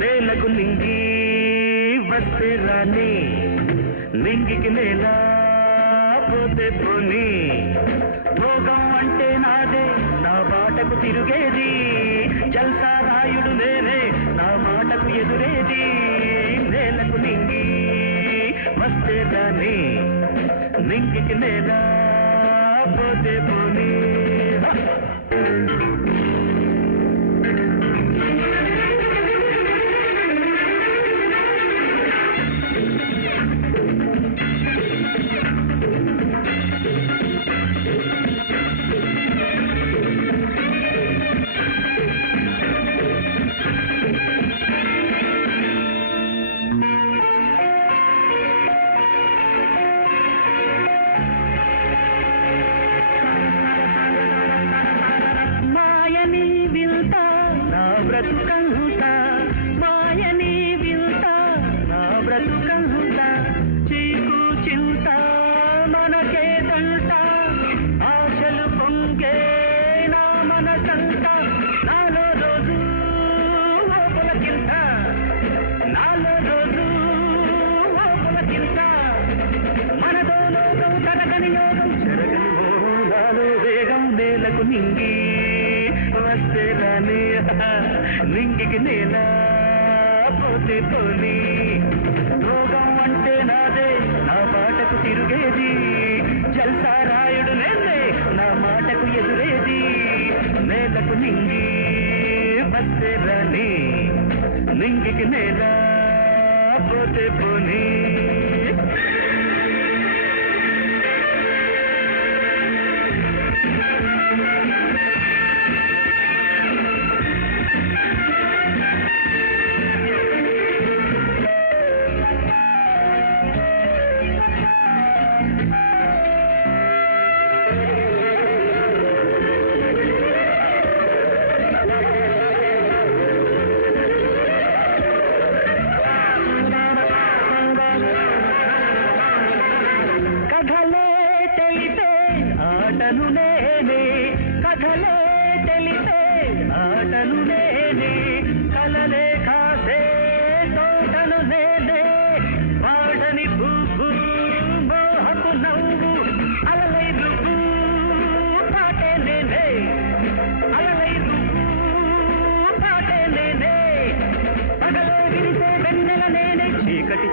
నేలకు నింగి వస్తే రాని, నింగికి నేల పోతే పోని, భోగం అంటే నాదే నా బాటకు తిరుగేది, జల్సా రాయుడు నేనే నా మాటకు ఎదురేది. నేలకు నింగి వస్తే రాని, నింగికి నేల పోతే పోని. నింగి వస్తే రాని, నింగికి నేల పోతే పోని, రోగం అంటే నాదే నా బాటకు తిరుగేది, జల్సా రాయుడు నేనే నా మాటకు ఎదురేది. నేలకు నింగి వస్తే రాని, నింగికి నేల పోతే పోని.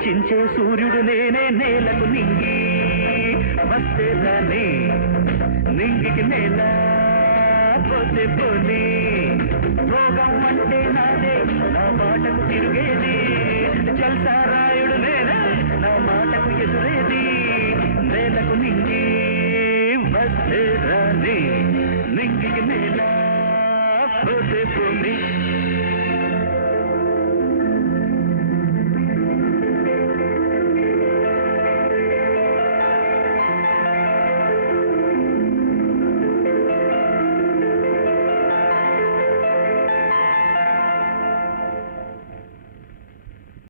చించే సూర్యుడు నేనే, నేలకు నింగి వస్తే రాని, నింగికి నేల పోతే పోని, రోగం అంటే నాదే నా మాటకు తిరిగేది, జల్సా రాయుడు నేనే నా మాటకు ఎదురేది. నేలకు నింగి వస్తే రాని, నింగికి నేల పోతే పోని.